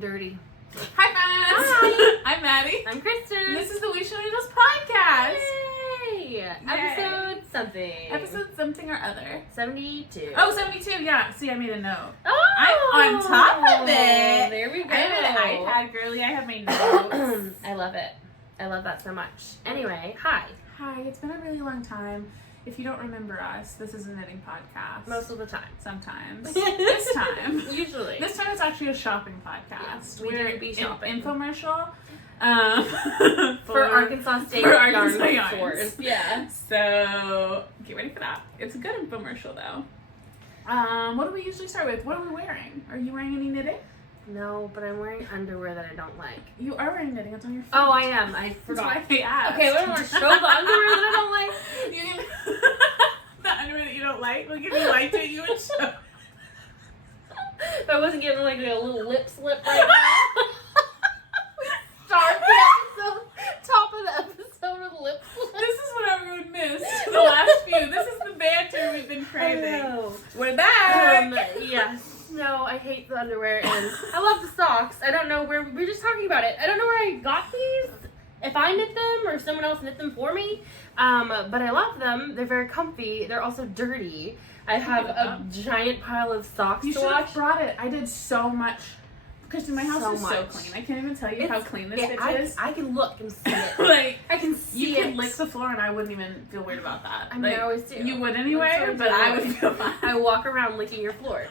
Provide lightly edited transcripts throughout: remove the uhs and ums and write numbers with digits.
dirty. Hi, friends! Hi! I'm Maddie. I'm Christen. And this is the We Should Do This podcast. Yay! Episode something. Episode something or other. 72. Oh, 72, yeah. See, I made a note. Oh! I'm on top of it. There we go. I have an iPad, girly. I have my notes. I love it. I love that so much. Anyway, hi. Hi, it's been a really long time. If you don't remember us, this is a knitting podcast. Most of the time. Sometimes. This time. Usually. This time it's actually a shopping podcast. Yeah, we didn't be shopping. Infomercial. For Arkansas State for Arkansas Yarn Yarns. Stores. Yeah. So get ready for that. It's a good infomercial though. What do we usually start with? What are we wearing? Are you wearing any knitting? No, but I'm wearing underwear that I don't like. You are wearing knitting. It's on your feet. Oh, I am. I forgot. That's why I asked. Okay, I don't want to show the underwear that I don't like. You can, the underwear that you don't like. Like if you liked it, you would show. If I wasn't getting like a little lip slip right now. Start the episode. Top of the episode with lip slip. This is what everyone missed. The last few. This is the banter we've been craving. Oh. We're back. Yes. No, I hate the underwear and I love the socks. I don't know where, we were just talking about it. I don't know where I got these, if I knit them or if someone else knit them for me. But I love them. They're very comfy. They're also dirty. I have a giant pile of socks You to should wash. have brought it. I did so much. Christen, my house So is so much. clean. I can't even tell you how clean this bitch is. I can look and see it. Like, I can see you it. could lick the floor and I wouldn't even feel weird about that. I mean, I always do. You would anyway, I'm but I would feel fine. I walk around licking your floor.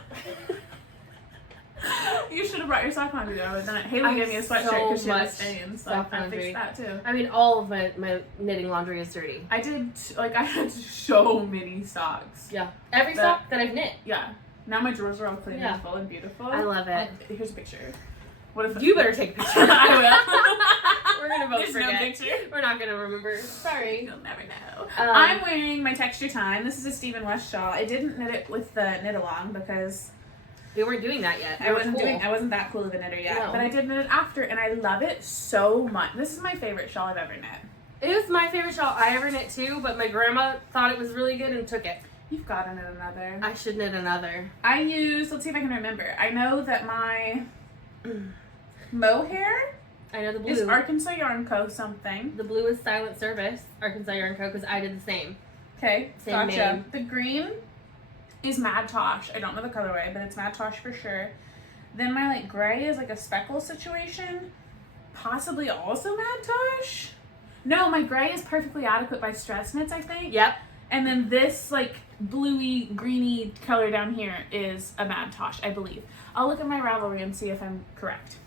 You should have brought your sock laundry though. And then Haley I gave me a have sweatshirt because so she had much stains, so sock I laundry. fixed that too. I mean, all of my knitting laundry is dirty. I did, like, I had so many socks. Yeah. Every But- sock that I've knit. Yeah. Now my drawers are all clean Yeah. and full and beautiful. I love it. Here's a picture. What if You better take a picture. I We're gonna both There's forget. no picture. We're not gonna remember. Sorry. You'll never know. Um, I'm wearing my Texture Time. This is a Stephen West shawl. I didn't knit it with the knit along because We weren't doing that yet. I wasn't that cool of a knitter yet. No. But I did knit it after and I love it so much. This is my favorite shawl I've ever knit. It was my favorite shawl I ever knit too, but my grandma thought it was really good and took it. You've got to knit another. I should knit another. I use, let's see if I can remember. I know that my mohair I know the blue. is Arkansas Yarn Co. something. The blue is Silent Service, Arkansas Yarn Co. because I did the same. Okay, Same gotcha. name. The green is Mad Tosh. I don't know the colorway, but it's Mad Tosh for sure. Then my like gray is like a speckle situation. Possibly also Mad Tosh. No, my gray is Perfectly Adequate by Stress Knits, I think. Yep. And then this like bluey, greeny color down here is a Mad Tosh, I believe. I'll look at my Ravelry and see if I'm correct.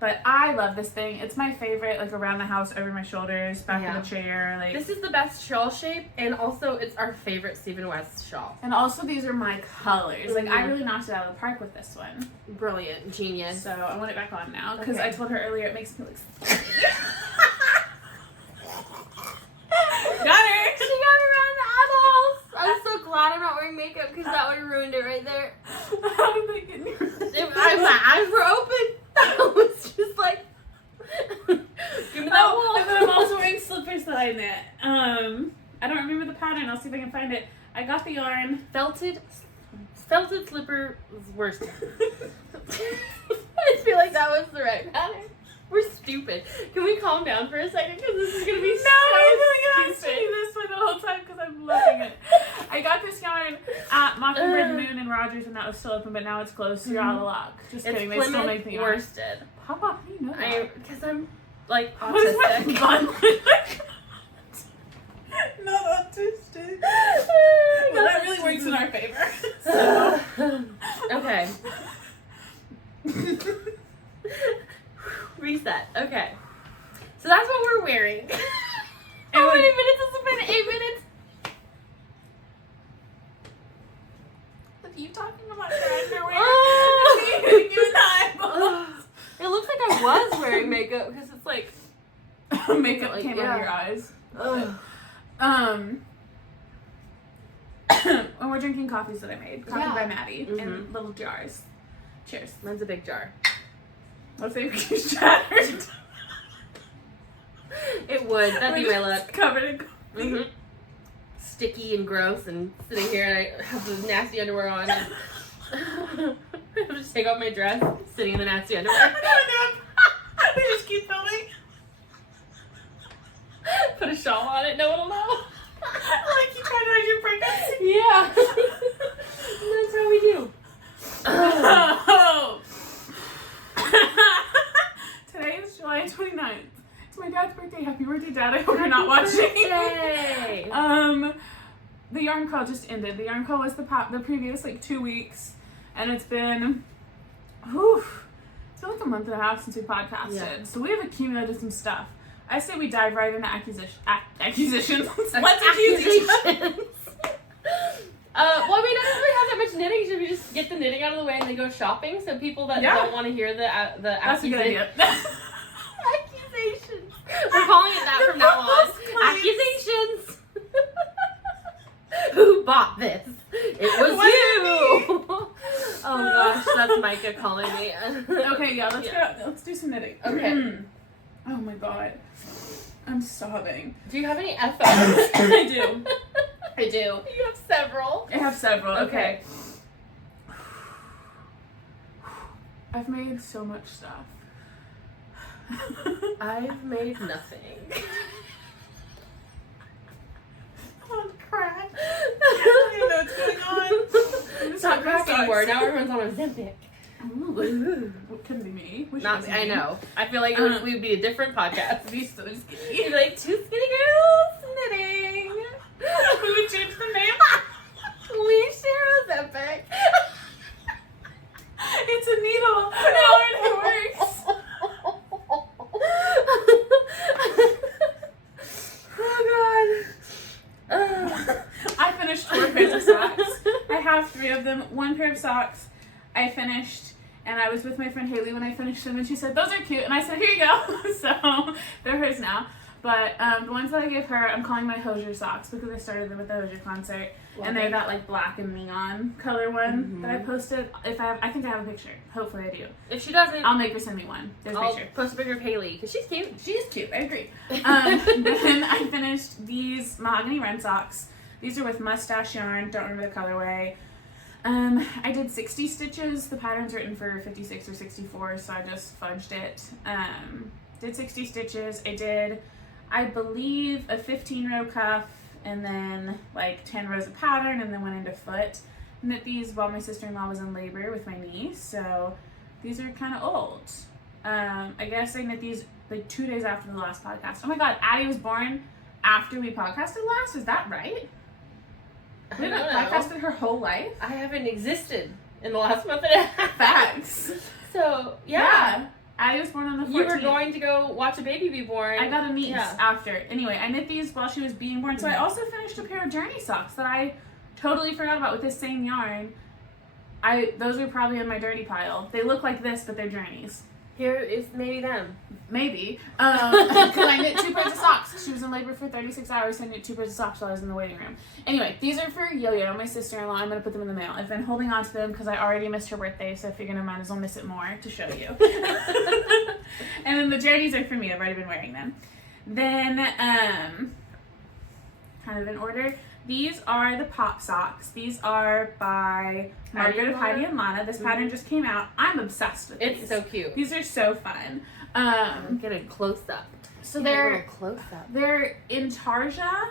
But I love this thing. It's my favorite, like around the house, over my shoulders, back Yeah. of the chair. Like This is the best shawl shape, and also it's our favorite Stephen West shawl. And also these are my colors. Like I Mhm. really knocked it out of the park with this one. Brilliant. Genius. So I want it back on now because Okay. I told her earlier it makes me look skinny. Got her! She got around the eyeballs! I'm so glad I'm not wearing makeup because that would have ruined it right there. How did they get near? My eyes were open. I was just like, give me that wall. And then I'm also wearing slippers that I knit. I don't remember the pattern. I'll see if I can find it. I got the yarn. Felted slipper was worst. I feel like that was the right pattern. We're stupid. Can we calm down for a second? Because this is going to be so I'm gonna stupid. do this way the whole time because I'm loving it. I got this yarn at Mockingbird Moon in Rogers and that was still open, but now it's closed, so you're out of luck. Just It's kidding, they still Plymouth make the yarn. worsted. Papa, how do you know that? Because I'm like What is my autistic. bun? Not autistic. Well, that really works in our favor. So. Okay. Reset. Okay. So that's what we're wearing. How many minutes has it been? 8 minutes? Look, you talking about your underwear? Oh. You and I. It looks like I was wearing makeup because it's like Makeup Like, came yeah. out of your eyes. ugh. When we're drinking coffees that I made. Coffee Yeah. by Maddie in Mhm. little jars. Cheers. Mine's a big jar. Let's say you shattered. It would. That'd be my look. Covered in coffee. Mhm. Sticky and gross and sitting here and I have the nasty underwear on. I'm just take off my dress, sitting in the nasty underwear. We just keep filming. Put a shawl on it, no one will know. Like you tried to hide your pregnancy. Yeah. That's how we do. Oh. Today is July 29th. It's my dad's birthday. Happy birthday, Dad. I hope you're not watching. Yay. The yarn call just ended. The yarn call was the previous 2 weeks, and it's been, it's been like a month and a half since we podcasted. Yeah. So we have accumulated some stuff. I say we dive right into accusations. Let's accuse each other. Well, we don't really have that much knitting. Should we just get the knitting out of the way and then go shopping? So people that don't want to hear the That's a good idea. Accusations. We're calling it that from now on. Accusations. Who bought this? It was you. Oh gosh, that's Micah calling me. Okay, let's do some knitting. Okay. Oh my god. I'm sobbing. Do you have any FOs? I do. I do. You have several. I have several. Okay. I've made so much stuff. I've made nothing. I'm crying. I don't even know what's going on. It's not crack anymore. Now everyone's on Ozempic. Ooh. It couldn't be me. Not me. I know. I feel like we'd be a different podcast. Be so skinny. You'd be like, 2 skinny girls knitting. We would change the name. We share Ozempic. It's a needle. It already works. Oh god. I finished 4 pairs of socks. I have 3 of them. 1 pair of socks I finished, and I was with my friend Haley when I finished them, and she said, those are cute, and I said, here you go. So they're hers now. But the ones that I gave her, I'm calling my Hozier Socks because I started them with the Hozier concert. And they're that black and neon color one that I posted. I think I have a picture. Hopefully I do. If she doesn't, I'll make her send me one. There's a picture. Post a picture of Haley because she's cute. She's cute. I agree. Then I finished these Mahogany Run socks. These are with mustache yarn. Don't remember the colorway. I did 60 stitches. The pattern's written for 56 or 64, so I just fudged it. Did 60 stitches. I did, I believe, a 15-row cuff, and then 10 rows of pattern, and then went into foot. Knit these while my sister-in-law was in labor with my niece, so these are kind of old. I guess I knit these 2 days after the last podcast. Oh my god, Addie was born after we podcasted last? Is that right? We haven't podcasted her whole life? I haven't existed in the last month and a half. Facts. So, yeah. Addie was born on the 14th. You were going to go watch a baby be born. I got a niece after. Anyway, I knit these while she was being born. So I also finished a pair of Journey socks that I totally forgot about with this same yarn. Those are probably in my dirty pile. They look like this, but they're Journeys. Here is maybe them. Maybe. Because I knit 2 pairs of socks. She was in labor for 36 hours, so I knit 2 pairs of socks while I was in the waiting room. Anyway, these are for Yo-Yo, my sister-in-law. I'm going to put them in the mail. I've been holding on to them because I already missed her birthday, so I figured I might as well miss it more to show you. And then the Journeys are for me. I've already been wearing them. Then, kind of in order, these are the Pop Socks. These are by Margaret of Heidi and Lana. This pattern just came out. I'm obsessed with these. It's so cute. These are so fun. Get a close up. So they're close up. They're intarsia.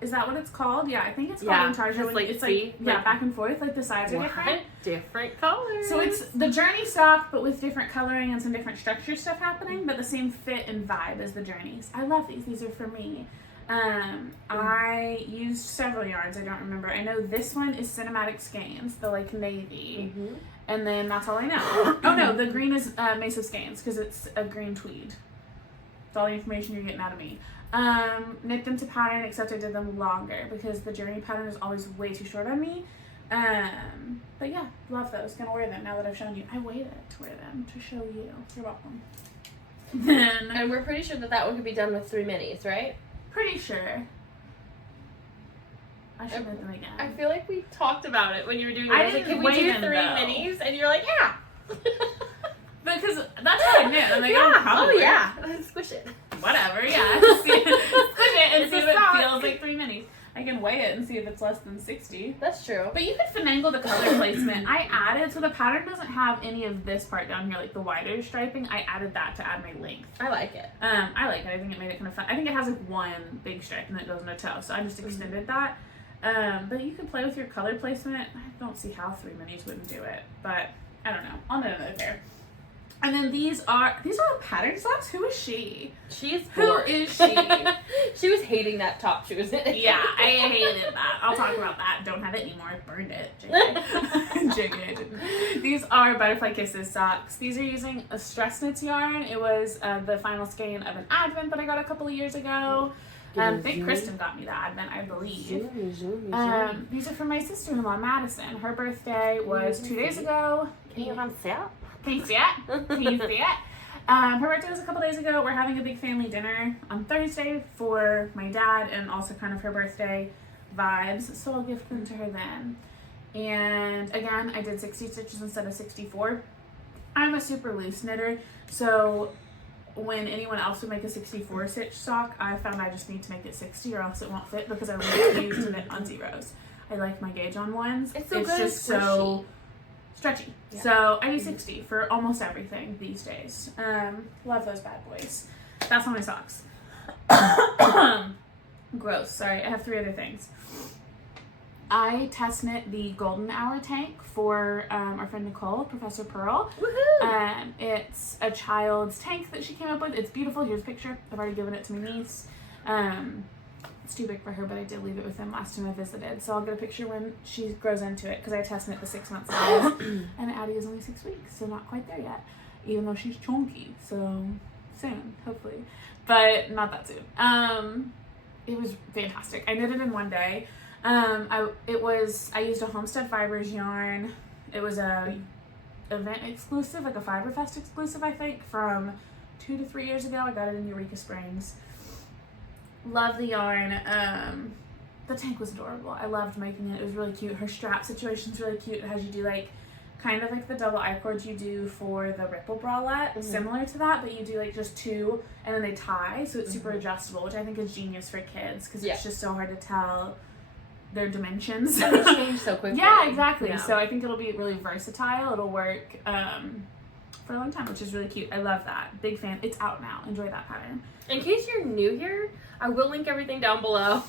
Is that what it's called? Yeah, I think it's called intarsia. It's back and forth. The sides are different. Different colors. So it's the Journey stock, but with different coloring and some different structure stuff happening, but the same fit and vibe as the Journeys. I love these. These are for me. I used several yarns. I don't remember. I know this one is Cinematic Skeins, the navy. Mm-hmm. And then that's all I know. Oh no, the green is Mace of Skeins because it's a green tweed. That's all the information you're getting out of me. Knit them to pattern, except I did them longer because the Journey pattern is always way too short on me. But yeah, love those. Gonna wear them now that I've shown you. I waited to wear them to show you. You're welcome. Then, and we're pretty sure that one could be done with 3 minis, right? Pretty sure. I should knit them again. I feel like we talked about it when you were doing it. I didn't can we do 3 minis? And you're like, yeah. Because that's how I knit. I'm like, probably. Oh, yeah. Squish it. Whatever, yeah. Squish it and see if it sock. feels like 3 minis. I can weigh it and see if it's less than 60. That's true. But you could finagle the color placement. I added, so the pattern doesn't have any of this part down here, like the wider striping. I added that to add my length. I like it. I like it. I think it made it kind of fun. I think it has like one big stripe and then it goes in a toe, so I just extended that. But you can play with your color placement. I don't see how 3 minis wouldn't do it, but I don't know. I'll knit another pair. And then these are pattern socks. Who is she? She's Who bored. is she? She was hating that top she was in. Yeah, I hated that. I'll talk about that. Don't have it anymore. I burned it. JK. These are Butterfly Kisses socks. These are using a Stress Knits yarn. It was the final skein of an Advent that I got a couple of years ago. I think Christen got me the Advent, I believe. These are from my sister-in-law, Madison. Her birthday was 2 days ago. Can you see it? Can you see it? Her birthday was a couple days ago. We're having a big family dinner on Thursday for my dad and also kind of her birthday vibes. So I'll gift them to her then. And again, I did 60 stitches instead of 64. I'm a super loose knitter, so when anyone else would make a 64 stitch sock, I found I just need to make it 60 or else it won't fit because I refuse to knit on zeros. I like my gauge on ones. It's so good. It's just so stretchy. Yeah. So I use 60 for almost everything these days. Love those bad boys. That's all my socks. Gross. Sorry, I have 3 other things. I test knit the Golden Hour tank for our friend Nicole, Professor Purl. Woohoo! It's a child's tank that she came up with. It's beautiful. Here's a picture. I've already given it to my niece. It's too big for her, but I did leave it with them last time I visited. So I'll get a picture when she grows into it because I test knit the 6 months old. And Addie is only 6 weeks, so not quite there yet. Even though she's chunky, so soon, hopefully. But not that soon. It was fantastic. I knit it in one day. I used a Homestead Fibers yarn. It was a event exclusive, like a Fiberfest exclusive, I think, from 2 to 3 years ago. I got it in Eureka Springs. Love the yarn. The tank was adorable. I loved making it. It was really cute. Her strap situation's really cute. It has you do like kind of like the double I-cords you do for the Ripple bralette, similar to that, but you do like just 2 and then they tie, so it's super adjustable, which I think is genius for kids because it's just so hard to tell their dimensions. They change so quickly. Yeah, exactly. Yeah. So I think it'll be really versatile. It'll work for a long time, which is really cute. I love that. Big fan. It's out now. Enjoy that pattern. In case you're new here, I will link everything down below.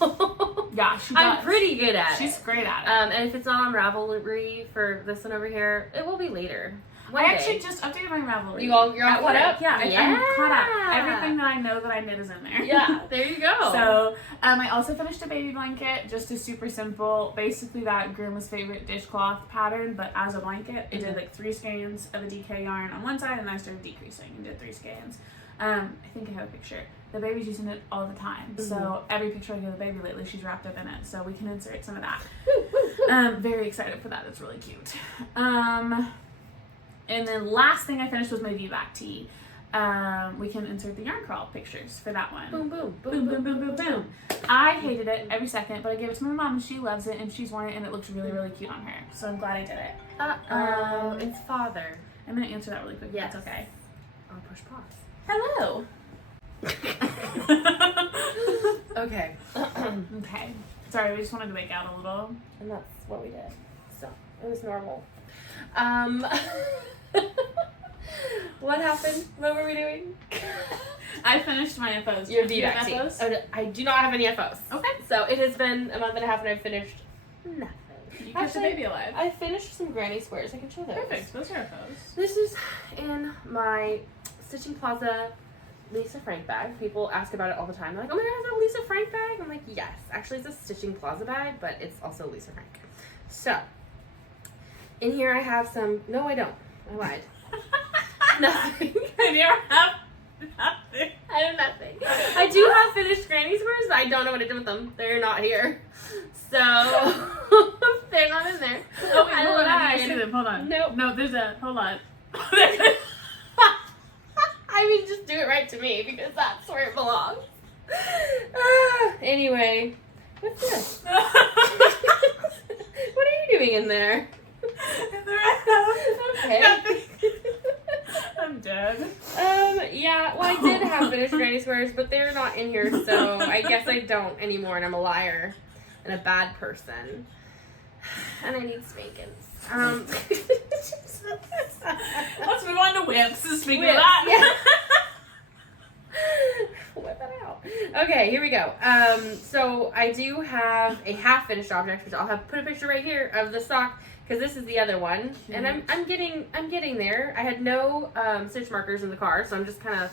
Yeah, she does. I'm pretty good at it. She's great at it. And if it's not on Ravelry for this one over here, it will be later. I actually just updated my Ravelry. You're all caught up? Yeah, I'm caught up. Everything that I know that I knit is in there. Yeah, there you go. So, I also finished a baby blanket, just a super simple, basically that grandma's favorite dishcloth pattern, but as a blanket. I did like 3 skeins of a DK yarn on one side, and I started decreasing and did 3 skeins. I think I have a picture. The baby's using it all the time, so every picture I give the baby lately, she's wrapped up in it, so we can insert some of that. Very excited for that. It's really cute. And then last thing I finished was my V-back tee. We can insert the yarn crawl pictures for that one. Boom, boom, boom, boom, boom, boom, boom. I hated it every second, but I gave it to my mom and she loves it and she's worn it and it looks really, really cute on her. So I'm glad I did it. It's father. I'm gonna answer that really quick. Yes. That's okay. I'll push pause. Hello. Okay. Okay. Sorry, we just wanted to make out a little. And that's what we did. So it was normal. What happened? What were we doing? I finished my FOs. Your V-back tee. Oh, I do not have any FOs. Okay. So it has been a month and a half and I've finished nothing. You kept the baby alive. I finished some granny squares. I can show those. Perfect. Those are FOs. This is in my Stitching Plaza Lisa Frank bag. People ask about it all the time. They're like, oh my god, is that a Lisa Frank bag? I'm like, yes. Actually, it's a Stitching Plaza bag, but it's also Lisa Frank. So, in here I have some... No, I don't. I lied. Nothing. And you have nothing. I have nothing. I do have finished granny squares, but I don't know what I did with them. They're not here. So, they're not in there. Oh, wait, hold on. I see them. Hold on. Nope. No, there's a... Hold on. I mean, just do it right to me because that's where it belongs. Anyway, what's this? What are you doing in there? Okay. Nothing. I'm dead. Yeah, well, I did have finished granny squares, but they're not in here, so I guess I don't anymore, and I'm a liar. and a bad person. And I need spankings. Let's move on to whips. Speaking of Whips, that. Whip it out. Okay, here we go. So I do have a half finished object, which I'll have put a picture right here of the sock, because this is the other one, and I'm getting there. I had no stitch markers in the car, so I'm just kind of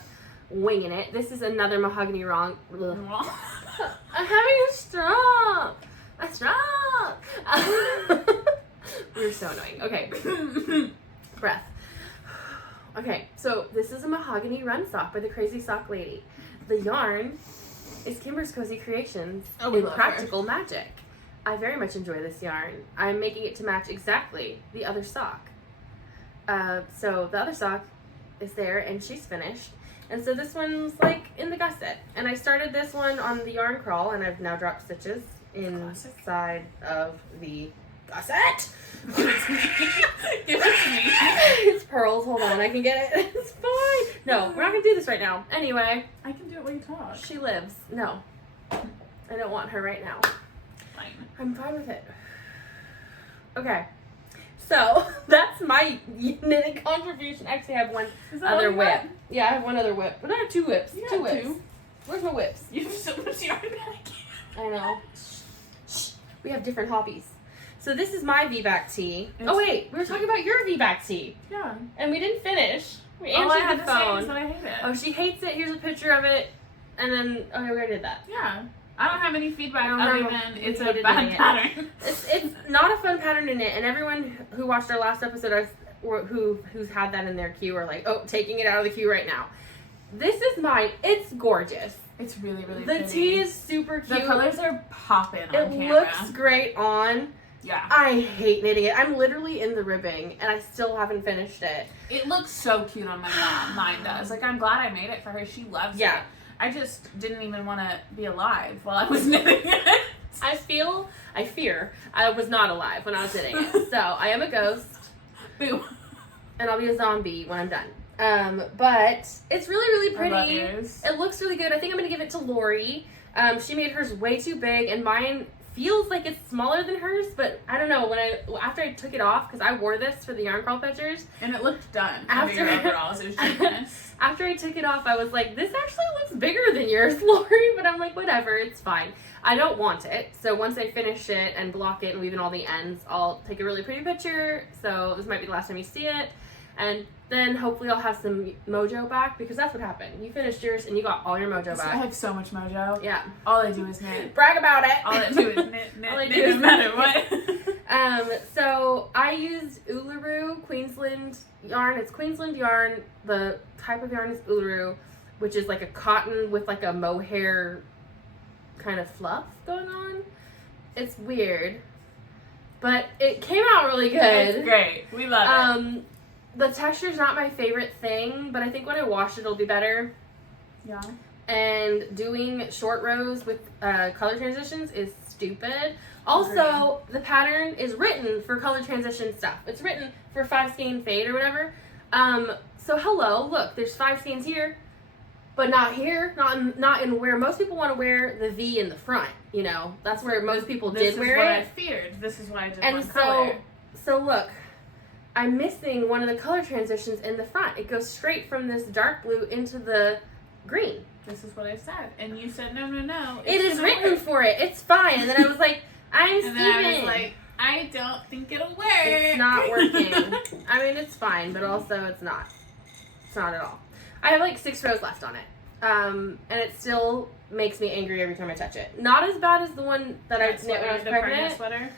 winging it. This is another mahogany wrong. I'm having a stroke. A stroke. We're so annoying. Okay. Breath. Okay, so this is a mahogany run sock by the Crazy Sock Lady. The yarn is Kimber's Cozy Creations in Practical Magic. I very much enjoy this yarn. I'm making it to match exactly the other sock. So the other sock is there and she's finished. And so this one's like in the gusset. And I started this one on the yarn crawl and I've now dropped stitches inside of the gusset. Give it to me. It's Purl's. Hold on, I can get it. It's fine. No, we're not gonna do this right now. Anyway. I can do it while you talk. She lives. No. I don't want her right now. Fine. I'm fine with it. Okay. So, that's my knitting contribution. Actually, I have one other whip. Yeah, I have one other whip. But I have two whips. You two got whips. two. Where's my whips? You have so much yarn back. I know. Shh. We have different hobbies. So this is my V-back tee. Oh wait, we were talking about your V-back tee. Yeah. And we didn't finish. We All I had answered the to say is phone. that I hate it. Oh, she hates it. Here's a picture of it. And then, okay, we already did that. Yeah. I don't have any feedback I don't other know. than it's We a hated bad doing it. pattern. It's not a fun pattern to knit, and everyone who watched our last episode who's had that in their queue are like, oh, taking it out of the queue right now. This is mine. It's gorgeous. It's really, really The pretty. tee is super cute. The colors are popping on It camera. looks great on. Yeah. I hate knitting it. I'm literally in the ribbing, and I still haven't finished it. It looks so cute on my mom. Mine does. Like, I'm glad I made it for her. She loves it. I just didn't even want to be alive while I was knitting it. I fear I was not alive when I was knitting it. So I am a ghost. Boo. And I'll be a zombie when I'm done. But it's really, really pretty. I love yours. It looks really good. I think I'm going to give it to Lori. She made hers way too big, and mine feels like it's smaller than hers, but I don't know. After I took it off, because I wore this for the yarn crawl pictures. And it looked done. Under your overalls. It was genius. After I took it off, I was like, this actually looks bigger than yours, Lori. But I'm like, whatever, it's fine. I don't want it. So once I finish it and block it and weave in all the ends, I'll take a really pretty picture. So this might be the last time you see it. And then hopefully I'll have some mojo back, because that's what happened. You finished yours and you got all your mojo back. I have so much mojo. Yeah. All I do is knit. Brag about it. All I do is knit. All I do It is doesn't matter what. So I used Uluru Queensland yarn. It's Queensland yarn. The type of yarn is Uluru, which is like a cotton with like a mohair kind of fluff going on. It's weird, but it came out really good. It's great. We love it. The texture's not my favorite thing, but I think when I wash it, it'll be better. Yeah. And doing short rows with color transitions is stupid. Also, the pattern is written for color transition stuff. It's written for 5 skein fade or whatever. So hello, look, there's 5 skeins here, but not here, not in where most people want to wear the V in the front. You know, that's where most people did wear it. This is what I feared. This is why I did and one color. So look, I'm missing one of the color transitions in the front. It goes straight from this dark blue into the green. This is what I said, and you said no. It is written for it. It's fine. And then I was like, I'm and Steven. then I was like, I don't think it'll work. It's not working. I mean, it's fine, but also it's not. It's not at all. I have like 6 rows left on it. And it still makes me angry every time I touch it. Not as bad as the one that I knit when I was pregnant. Sweater.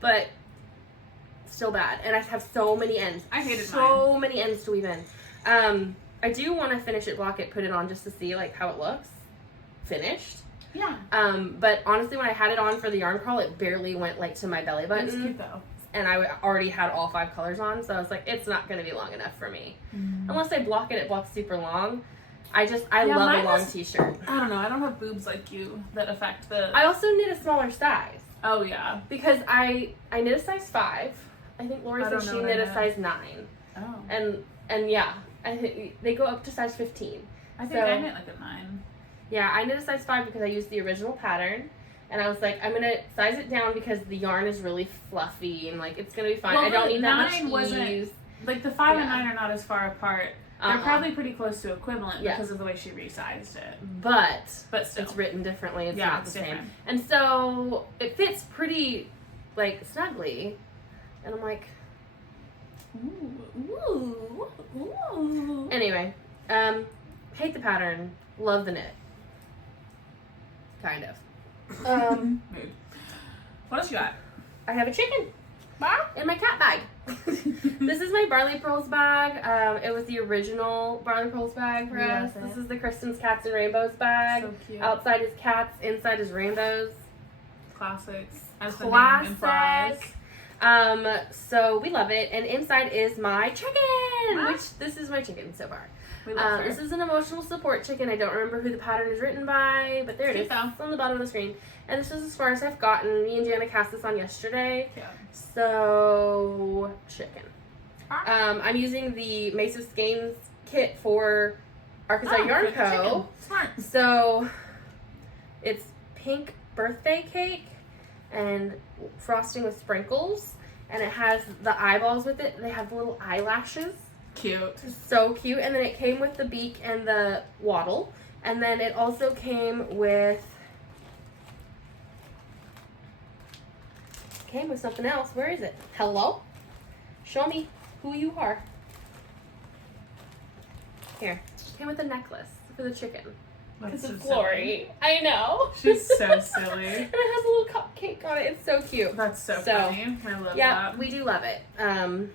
But still bad. And I have so many ends. I hated so many ends to weave in. I do want to finish it, block it, put it on just to see like how it looks finished. Yeah. But honestly, when I had it on for the yarn crawl, it barely went like to my belly button. It's cute though. And I already had all 5 colors on, so I was like, it's not going to be long enough for me. Unless I block it, it blocks super long. I love a long t-shirt. I don't know. I don't have boobs like you that affect the... I also knit a smaller size. Oh, yeah. Because I knit a size 5. I think Lori said she knit a size 9. Oh. And yeah, I think they go up to size 15. I think I knit like a 9. Yeah, I knit a size 5 because I used the original pattern. And I was like, I'm gonna size it down because the yarn is really fluffy and like it's gonna be fine. Well, I don't need that much 9 wasn't- ease. Like the 5 and 9 are not as far apart. They're probably pretty close to equivalent Yeah. because of the way she resized it. But still. it's written differently. It's Yeah, not it's the same. different. And so it fits pretty like snugly. And I'm like, Ooh. anyway, hate the pattern, love the knit. Kind of. Mood. What else you got? I have a chicken in my cat bag. This is my Barley Pearls bag. It was the original Barley Pearls bag for us. This is the Christen's Cats and Rainbows bag. So cute. Outside is cats, inside is rainbows. Classics. As the name implies. So we love it. And inside is my chicken, What? which this is my chicken so far. We love her. This is an emotional support chicken. I don't remember who the pattern is written by, but there it is. Cute though. It's on the bottom of the screen. And this is as far as I've gotten. Me and Jana cast this on yesterday. Cute. So, chicken. I'm using the Mace of Skeins kit for Arkansas Yarn for the Co. chicken. Smart. So, it's pink birthday cake and frosting with sprinkles. And it has the eyeballs with it. They have little eyelashes. Cute. So cute. And then it came with the beak and the waddle. And then it also came with something else. Where is it? Hello? Show me who you are. Here. Came with a necklace for the chicken. That's Because of so Glory. I know. She's so silly. And it has a little cupcake on it. It's so cute. That's so So, funny. I love Yeah, that. we do love it. And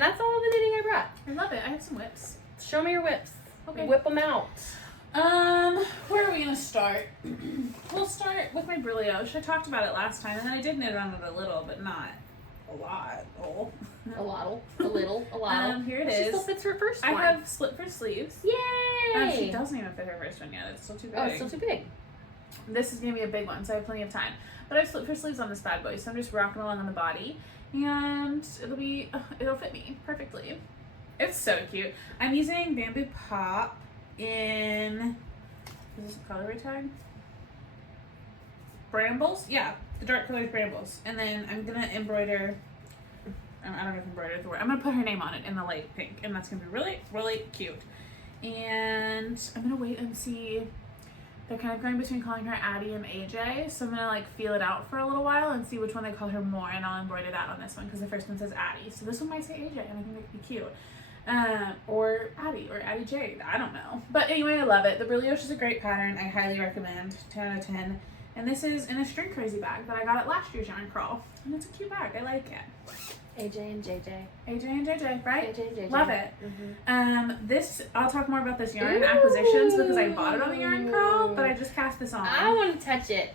that's all of the knitting I brought. I love it. I have some whips. Show me your whips. Okay. Whip them out. Where are we gonna start? We'll start with my brillioche. I talked about it last time, and then I did knit on it a little, but not a lot. Oh. A little. Here it She is. still fits her first I one. have split for sleeves. Yay! She doesn't even fit her first one yet. It's still too big. Oh, it's still too big. This is gonna be a big one, so I have plenty of time. But I have split for sleeves on this bad boy, so I'm just rocking along on the body, and it'll fit me perfectly. It's so cute. I'm using Bamboo Pop in, is this a colorway tag? Brambles? Yeah, the dark colored brambles. And then I'm gonna embroider, I don't know if embroider is the word. I'm gonna put her name on it in the light pink, and that's gonna be really, really cute. And I'm gonna wait and see. They're kind of going between calling her Addie and AJ, so I'm gonna like feel it out for a little while and see which one they call her more, and I'll embroider that on this one because the first one says Addie, so this one might say AJ, and I think that could be cute. Or Addie Jade, I don't know. But anyway, I love it. The Brillioche is a great pattern. I highly recommend. 10 out of 10. And this is in a string crazy bag that I got at last year's yarn crawl, and it's a cute bag. I like it. AJ and JJ. AJ and JJ, right? AJ and JJ. Love it. Mm-hmm. This, I'll talk more about this yarn, Accusations, because I bought it on the yarn crawl, but I just cast this on. I want to touch it.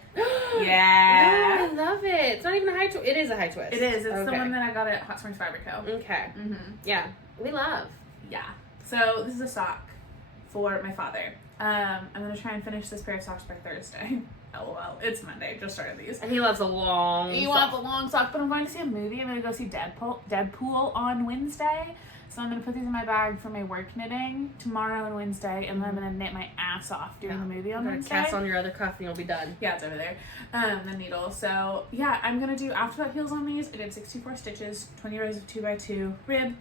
Yeah. Oh, I love it. It's not even a high twist. It is a high twist. It is. It's okay. the one that I got at Hot Springs Fabric Co. Okay. Mm-hmm. Yeah. We love. Yeah. So this is a sock for my father. I'm going to try and finish this pair of socks by Thursday. LOL. It's Monday. Just started these. And he loves a long You want the long sock, but I'm going to see a movie. I'm going to go see Deadpool on Wednesday. So I'm going to put these in my bag for my work knitting tomorrow and Wednesday, and then I'm going to knit my ass off during the movie on Wednesday. Cast on your other cuff and you'll be done. Yeah, it's over there. The needle. So yeah, I'm going to do, after that heels on these, I did 64 stitches, 20 rows of 2x2 rib,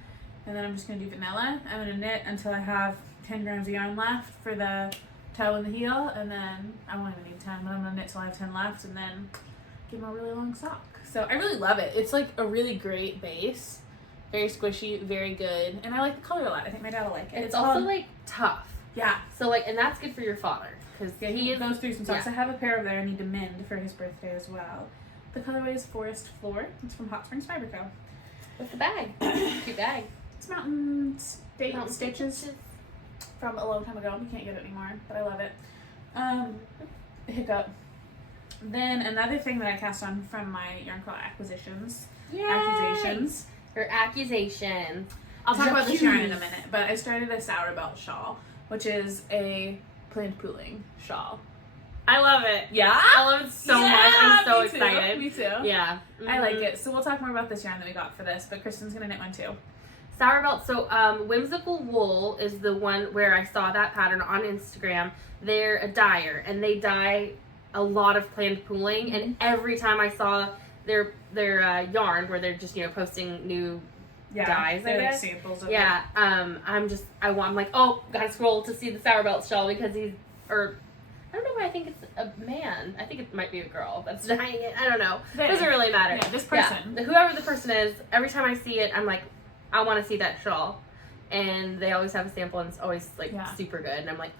and then I'm just going to do vanilla. I'm going to knit until I have 10 grams of yarn left for the toe and the heel, and then I won't even need 10, but I'm gonna knit till I have 10 left, and then give them a really long sock. So I really love it. It's like a really great base, very squishy, very good, and I like the color a lot. I think my dad will like it. It's also like tough. Yeah. So like, and that's good for your father because He goes through some socks. Yeah. I have a pair of there I need to mend for his birthday as well. The colorway is Forest Floor. It's from Hot Springs Fabric Co. What's the bag? Cute bag. It's Mountain Mountain Stitches. From a long time ago. We can't get it anymore, but I love it. Hiccup. Then another thing that I cast on from my yarn crawl Acquisitions. Yay! Accusations. Her accusations. I'll talk about this yarn in a Accused. minute, but I started a sour belt shawl, which is a planned pooling shawl. I love it. Yeah? I love it so much. I'm so me too. excited. Me too. Yeah. I like it. So we'll talk more about this yarn that we got for this, but Kristen's gonna knit one too. Sour belt. So Whimsical Wool is the one where I saw that pattern on Instagram. They're a dyer and they dye a lot of planned pooling, and every time I saw their yarn where they're just posting new dyes, I guess. Like samples of I'm like, oh, gotta scroll to see the Sour Belt shawl because I don't know why I think it's a man. I think it might be a girl that's dyeing it. I don't know. It doesn't really matter. Yeah, this person. Yeah, whoever the person is, every time I see it, I'm like, I want to see that shawl. And they always have a sample, and it's always super good. And I'm like,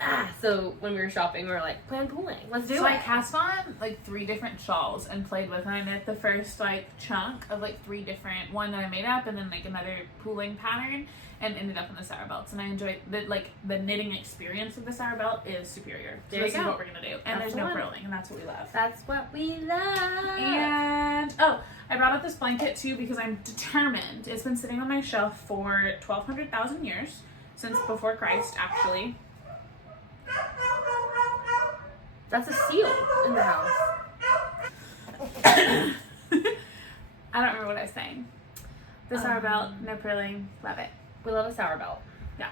So when we were shopping, we were like, plan pooling. Let's do it. So I cast on 3 different shawls and played with, and I knit the first chunk of 3 different, one that I made up, and then another pooling pattern, and ended up in the Sour Belts. And I enjoyed the knitting experience of the Sour Belt is superior. So this is what we're gonna do. And there's no purling, and that's what we love. That's what we love. And I brought up this blanket too because I'm determined. It's been sitting on my shelf for 1,200,000 years, since before Christ, actually. That's a seal in the house. I don't remember what I was saying. The Sour Belt, no purling, love it. We love a Sour Belt. Yeah.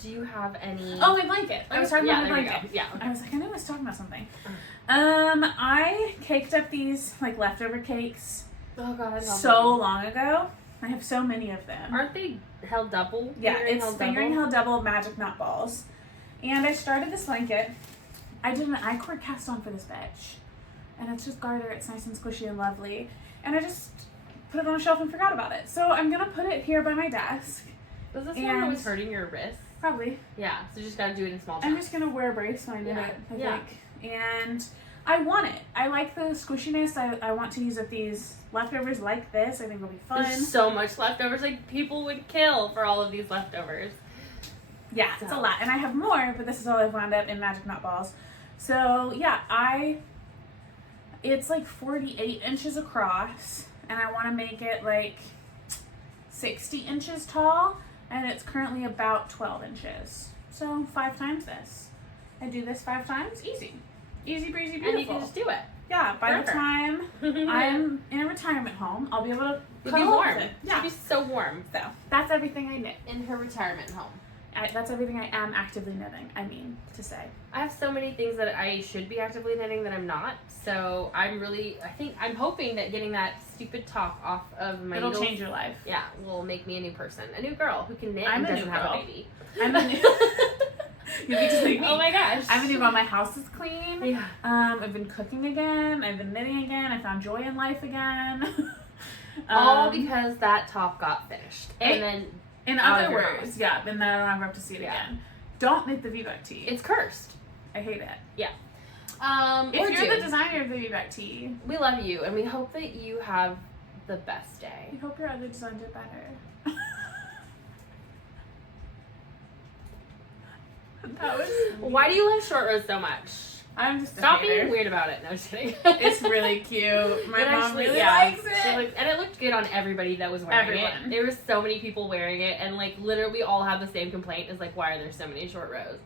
Do you have any? Oh, my blanket. I was talking about my blanket. Yeah. I was like, I know I was talking about something. I caked up these leftover cakes. Oh God, I love so them. long ago. I have so many of them. Aren't they held double? Yeah, it's fingering held double magic knot balls. And I started this blanket. I did an I-cord cast on for this bitch. And it's just garter. It's nice and squishy and lovely. And I just put it on a shelf and forgot about it. So I'm going to put it here by my desk. Was this one that was hurting your wrist? Probably. Yeah, so you just got to do it in small chunks. I'm just going to wear a brace when I knit it, I think. And I want it. I like the squishiness. I want to use up these leftovers like this. I think it'll be fun. There's so much leftovers. People would kill for all of these leftovers. Yeah, it's a lot. And I have more, but this is all I've wound up in magic knot balls. So, yeah, it's 48 inches across, and I want to make it 60 inches tall, and it's currently about 12 inches. So 5 times this. I do this 5 times, easy. Easy breezy, beautiful. And you can just do it. Yeah, by the time I'm in a retirement home, I'll be able to be warm. Yeah. You'll be so warm. So that's everything I knit. In her retirement home. That's everything I am actively knitting, to say. I have so many things that I should be actively knitting that I'm not. So I'm hoping that getting that stupid top off of my It'll change your life. Yeah, will make me a new person. A new girl who can knit and doesn't have a baby. I'm a new You'll be just like me. Oh my gosh. I'm a new girl. My house is clean. Yeah. I've been cooking again. I've been knitting again. I found joy in life again. All because that top got finished. And then in other words, then I don't ever have to see it again. Don't knit the V-back tee. It's cursed. I hate it. Yeah. If you're the designer of the V-back tee, we love you and we hope that you have the best day. We hope your other designs are better. Why do you love short rows so much? I'm just Stop being weird about it. No, just kidding. It's really cute. My mom really likes it. And it looked good on everybody that was wearing it. There was so many people wearing it, and literally we all have the same complaint. Is why are there so many short rows?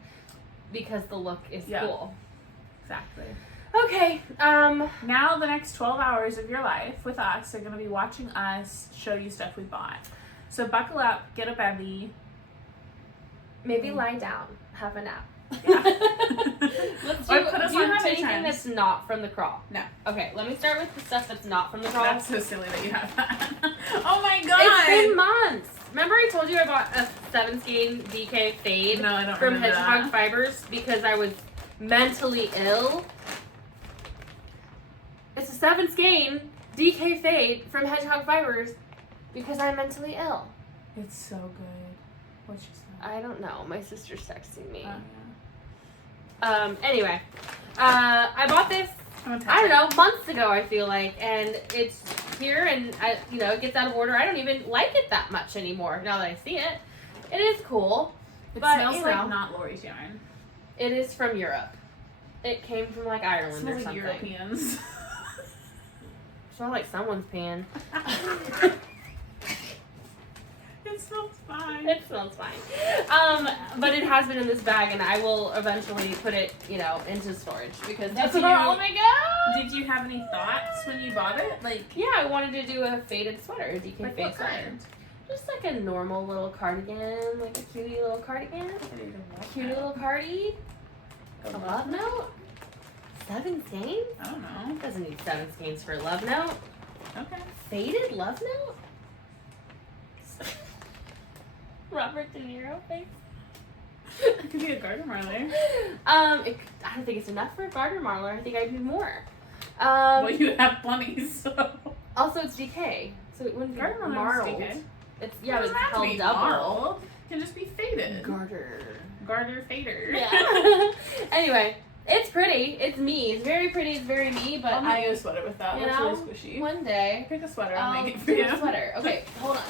Because the look is cool. Exactly. Okay. Now the next 12 hours of your life with us are going to be watching us show you stuff we bought. So buckle up, get a belly. Maybe lie down, have a nap. Yeah. Do you have anything that's not from the crawl? No. Okay, let me start with the stuff that's not from the crawl. That's so silly that you have that. Oh my god! It's been months. Remember I told you I bought a 7 skein DK fade from Hedgehog Fibers because I was mentally ill? It's a 7 skein DK fade from Hedgehog Fibers because I'm mentally ill. It's so good. What's your say? I don't know. My sister's texting me. Yeah. Anyway, I bought this, I don't know, months ago, I feel like, and it's here, and, it gets out of order. I don't even like it that much anymore now that I see it. It is cool. It but, smells like not Lori's yarn. It is from Europe. It came from, Ireland or something. Like Europeans. It smells like someone's pan. It smells fine. It smells fine. But it has been in this bag, and I will eventually put it, into storage because that's where all of it goes. Did you have any thoughts when you bought it? Yeah, I wanted to do a faded sweater, a DK fade sweater. Just a normal little cardigan, a cutie little cardigan. A cutie little cardi. A love note. 7 skeins? I don't know. Doesn't need 7 skeins for a love note. Okay. Faded love note? Robert De Niro face? It could be a garter marler. I don't think it's enough for a garter marler. I think I'd do more. Well, you have plenty, so. Also, it's DK, so it wouldn't be Garter marler marled. is DK. It's It yeah, doesn't it's have to held be double. marled. It can just be faded. Garter. Garter fader. Yeah. Anyway, it's pretty. It's me. It's very pretty. It's very me. But I'll make you a sweater with that. you Looks know, really squishy. one day Pick a sweater. I'll I'll make it for do you. a sweater. Okay, hold on.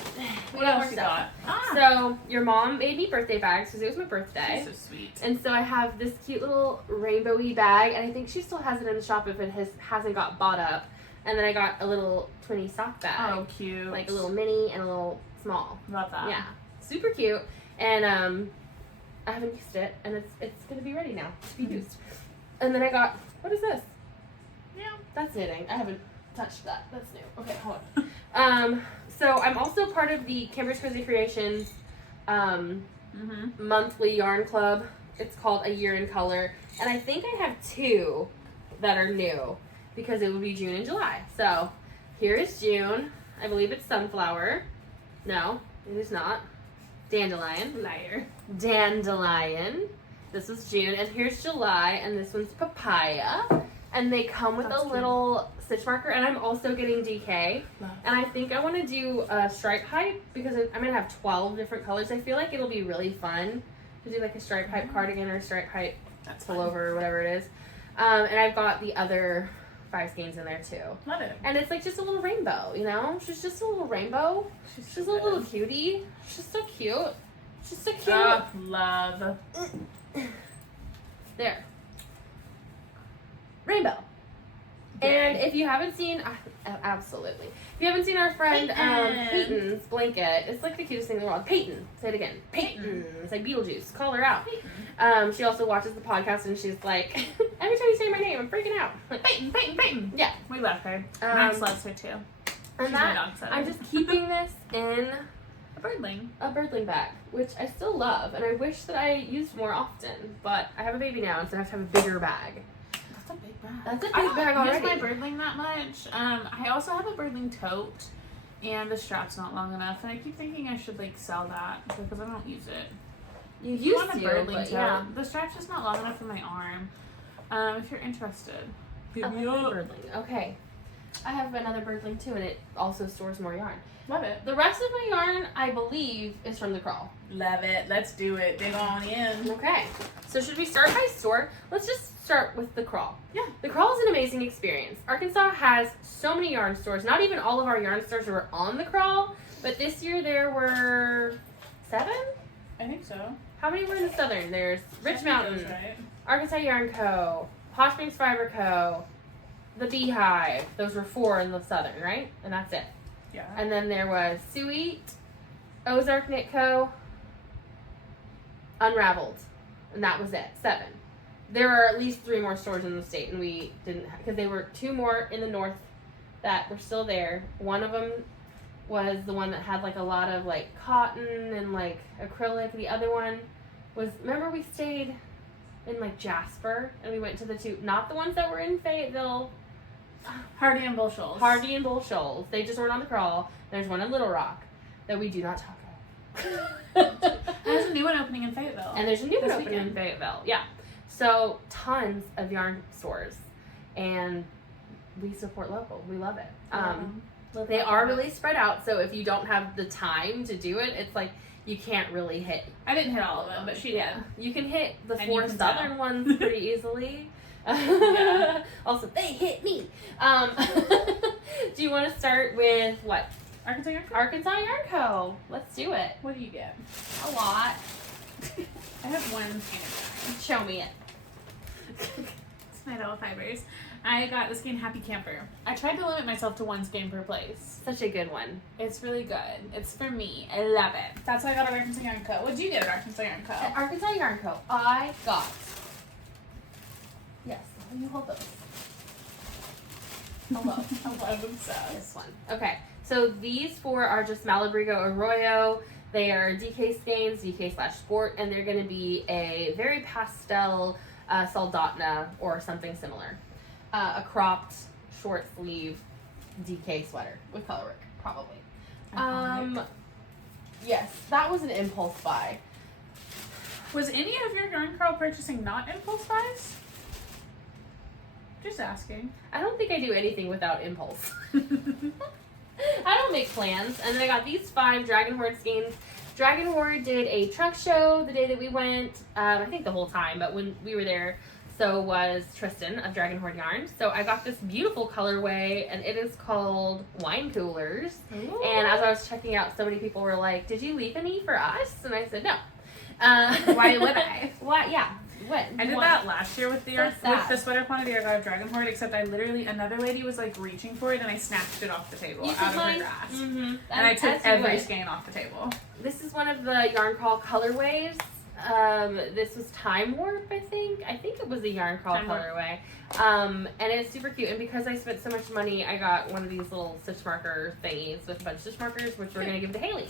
What else you got? So your mom made me birthday bags because it was my birthday. She's so sweet. And so I have this cute little rainbowy bag, and I think she still has it in the shop if it hasn't got bought up. And then I got a little twinny sock bag. Oh, cute. Like a little mini and a little small. Love that. Yeah, super cute. And I haven't used it, and it's gonna be ready now to be used. And then I got, what is this? Yeah. That's knitting. I haven't touched that. That's new. Okay, hold on. So I'm also part of the Kimber's Cozy Creations monthly yarn club. It's called A Year in Color, and I think I have 2 that are new because it would be June and July. So here is June. I believe it's sunflower. No, it is not. Dandelion. Liar. Dandelion. This is June, and here's July, and this one's papaya. And they come with That's a little stitch marker, and I'm also getting DK. Love. And I think I want to do a stripe hype because I'm gonna have 12 different colors. I feel like it'll be really fun to do like a stripe hype cardigan or a stripe hype pullover or whatever it is. And I've got the other 5 skeins in there too. Love it. And it's like just a little rainbow, you know? She's just a little rainbow. She's She's a little cutie. She's so cute. She's so cute. Oh, love. There. Rainbow. Yay. And if you haven't seen, absolutely. If you haven't seen our friend Peyton's blanket, it's like the cutest thing in the world. Peyton. Say it again. Peyton. It's like Beetlejuice. Call her out. She also watches the podcast and she's like, every time you say my name, I'm freaking out. Like, Peyton, Peyton, Peyton. yeah. We love her. Max loves her too. And She's my dog setter. I'm just keeping this in A birdling. a birdling bag, which I still love, and I wish that I used more often, but I have a baby now, and so I have to have a bigger bag. That's a big bag. That's a big I don't bag already. use my birdling that much. I also have a birdling tote, and the strap's not long enough, and I keep thinking I should like sell that because I don't use it. You If used want a to, birdling but tote, yeah. the strap's just not long enough for my arm. If you're interested, hit I me like up. birdling. Okay. I have another birdling too, and it also stores more yarn. Love it. The rest of my yarn, I believe, is from the crawl. Love it. Let's do it. Dig on in. Okay. So should we start by store? Let's just start with the crawl. Yeah. The crawl is an amazing experience. Arkansas has so many yarn stores. Not even all of our yarn stores were on the crawl, but this year there were 7? I think so. How many were in the southern? There's Rich Mountain, Right. Arkansas Yarn Co., Hot Springs Fiber Co., The Beehive. Those were 4 in the southern, right? And that's it. Yeah. And then there was Sweet, Ozark Knit Co., Unraveled, and that was it. 7. There are at least 3 more stores in the state, and we didn't, because there were 2 more in the north that were still there. One of them was the one that had like a lot of like cotton and like acrylic. The other one was, remember we stayed in like Jasper, and we went to the 2, not the ones that were in Fayetteville. Hardy and Bull Shoals. Hardy and Bull Shoals. They just weren't on the crawl. There's one in Little Rock that we do not talk about. There's a new one opening in Fayetteville. And there's a new one This opening in weekend. Fayetteville. Yeah. So tons of yarn stores, and we support local. We love it. They are really spread out, so if you don't have the time to do it, it's like you can't really hit. I didn't hit all of them, but she did. You can hit the And 4 you can southern tell. ones pretty easily. Yeah. Also, they hit me. Do you want to start with what? Arkansas Yarn Co. Arkansas Yarn Co. Let's do it. What do you get? A lot. I have one skein of yarn. Show me it. It's my Yellow Fibers. I got the skein Happy Camper. I tried to limit myself to 1 skein per place. Such a good one. It's really good. It's for me. I love it. That's why I got at Arkansas Yarn Co. What did you get at Arkansas Yarn Co? At Arkansas Yarn Co. I got. Yes, you hold those. Hello. I love them so. This one. Okay, so these 4 are just Malabrigo Arroyo. They are DK Skeins, DK/Sport, and they're going to be a very pastel Soldotna or something similar. a cropped short sleeve DK sweater with colorwork, probably. Yes, that was an impulse buy. Was any of your yarn curl purchasing not impulse buys? Just asking. I don't think I do anything without impulse. I don't make plans. And then I got these 5 Dragon Horde skeins. Dragon Horde did a trunk show the day that we went. I think the whole time, but when we were there, so was Tristan of Dragon Horde Yarns. So I got this beautiful colorway, and it is called Wine Coolers. Ooh. And as I was checking out, so many people were like, "Did you leave any for us?" And I said, "No." Why would I? Why? Yeah. What? I did that last year with the What's with the sweater quantity I got of Dragon Horde, except I literally, another lady was like reaching for it and I snatched it off the table out of her grasp. Mm-hmm. And I took every skein off the table. This is one of the Yarn Crawl colorways. This was Time Warp, I think. I think it was a Yarn Crawl colorway. And it's super cute. And because I spent so much money, I got one of these little stitch marker thingies with a bunch of stitch markers, which we're going to give to Haley.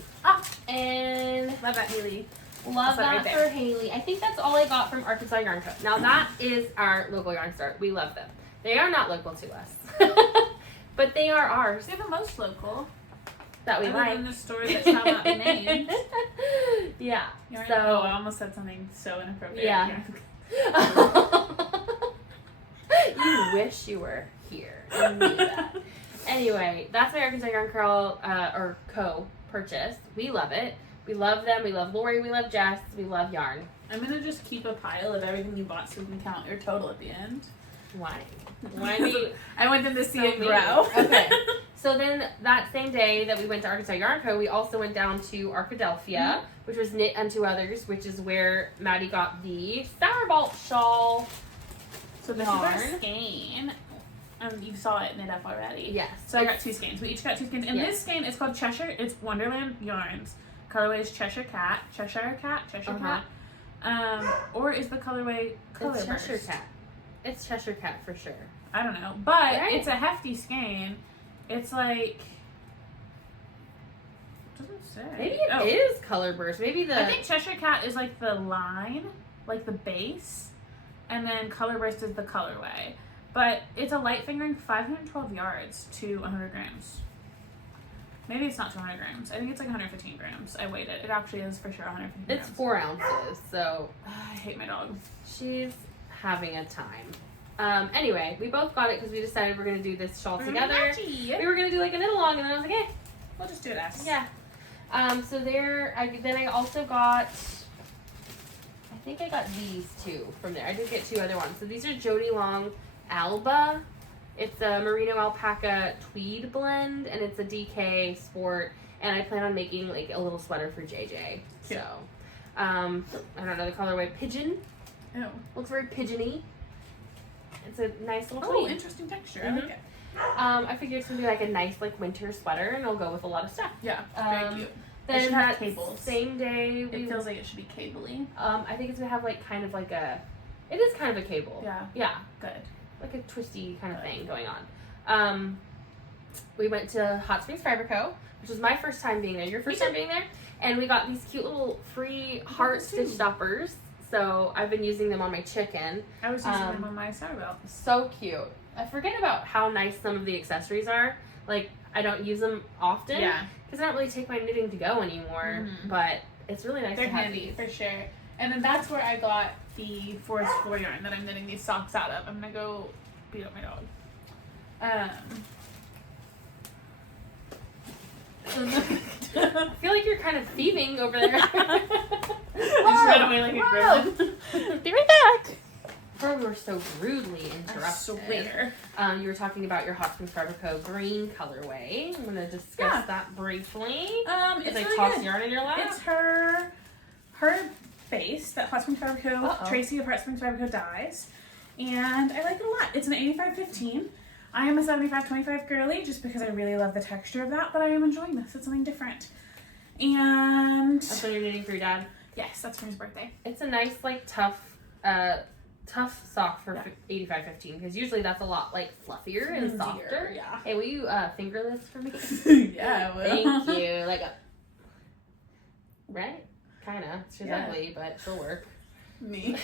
And Love that, Haley. Love that right for Haley. I think that's all I got from Arkansas Yarn Co. Now that is our local yarn store. We love them. They are not local to us, but they are ours. They're the most local that we like. in the store that shall not be named. Yeah. So I almost said something so inappropriate. Yeah. You wish you were here. I knew that. Anyway, that's my Arkansas Yarn Curl or Co. purchase. We love it. We love them. We love Lori. We love Jess. We love yarn. I'm going to just keep a pile of everything you bought so we can count your total at the end. Why? Why do you... I want them to see it grow. Okay. So then that same day that we went to Arkansas Yarn Co., we also went down to Arkadelphia, which was Knit Unto Others, which is where Maddie got the Sourbolt shawl. So this is our skein. You saw it knit up already. Yes. So I got 2 skeins. We each got 2 skeins. And this skein is called Cheshire. It's Wonderland Yarns. Colorway is Cheshire Cat. Or is the colorway It's Cheshire Cat. It's Cheshire Cat for sure. I don't know. But it's a hefty skein. It's like... It doesn't say. Maybe it is color burst. Maybe the... I think Cheshire Cat is like the line, like the base. And then color burst is the colorway. But it's a light fingering 512 yards to 100 grams. Maybe it's not 200 grams. I think it's like 115 grams. I weighed it. It actually is for sure 115 grams. It's 4 ounces, so... I hate my dog. She's having a time. Anyway, we both got it because we decided we're going to do this shawl together. We were going to do like a knit along, and then I was like, hey. We'll just do it as. Yeah. So there, then I also got... I think I got these 2 from there. I did get 2 other ones. So these are Jody Long Alba. It's a merino alpaca tweed blend, and it's a DK sport, and I plan on making like a little sweater for JJ. So, I don't know the colorway. Pigeon. Oh. Looks very pigeony. It's a nice little tweed. tweed. Interesting texture. I like it. I figured it's gonna be like a nice like winter sweater, and it'll go with a lot of stuff. Yeah, very cute. Then should have cables. Same day, It feels like it should be cable-y. I think it's gonna have like kind of like a. It is kind of a cable. Yeah. Yeah. Good. Like a twisty kind of thing going on. We went to Hot Springs Fiber Co., which was my first time being there. Your first time being there? And we got these cute little free heart stitch stoppers. So I've been using them on my chicken. I was using them on my Sourbolt. So cute. I forget about how nice some of the accessories are. Like, I don't use them often. Yeah. Because I don't really take my knitting to go anymore. Mm-hmm. But it's really nice to have handy, for sure. And then that's where I got the Forest Floor yarn that I'm knitting these socks out of. I'm gonna go beat up my dog. I feel like you're kind of thieving over there. I just ran away like a gremlin. Be right back. Before we were so rudely interrupted. I swear. You were talking about your Hot Springs Fiber Co. green colorway. I'm gonna discuss that briefly. It's like really toss good. yarn in your lap. It's her base that Hot Springs Fiber Co. Tracy of Hot Springs Fiber Co. dyes, and I like it a lot. It's an 85/15. I am a 75/25 girly just because I really love the texture of that, but I am enjoying this. It's something different. And that's what you're knitting for your dad? Yes, that's for his birthday. It's a nice, like, tough sock for 85/15 because usually that's a lot like fluffier and softer. Yeah. Hey, will you finger this for me? Yeah, I will. Thank you. Like a right? Kinda. She's ugly, but she'll work. Me.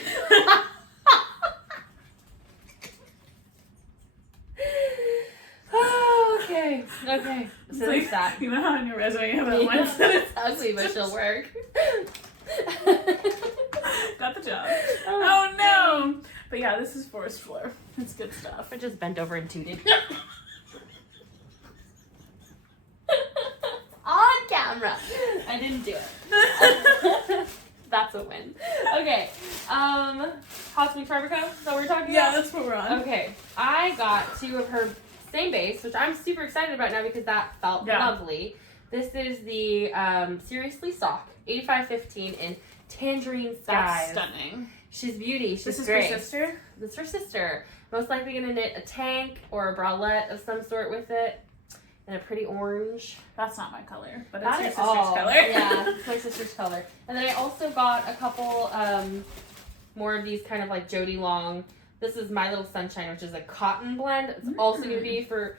Okay. It's So like, there's that. you know how on your resume you have that one It's ugly, but she'll work. Got the job. Oh no! But yeah, this is forest floor. It's good stuff. I just bent over and tooted. On camera. I didn't do it. That's a win. Okay. Hot Spring Barbacoa? Is that what we're talking Yeah, about? that's what we're on. Okay. I got 2 of her same base, which I'm super excited about now because that felt lovely. This is the Seriously Sock, 8515 in Tangerine Skies. That's stunning. She's beauty. She's This is great. for sister? This is for sister. Most likely gonna knit a tank or a bralette of some sort with it. And a pretty orange. That's not my color, but it's Not your at sister's all. color. Yeah, it's my sister's color. And then I also got a couple more of these kind of like Jody Long. This is My Little Sunshine, which is a cotton blend. It's also going to be for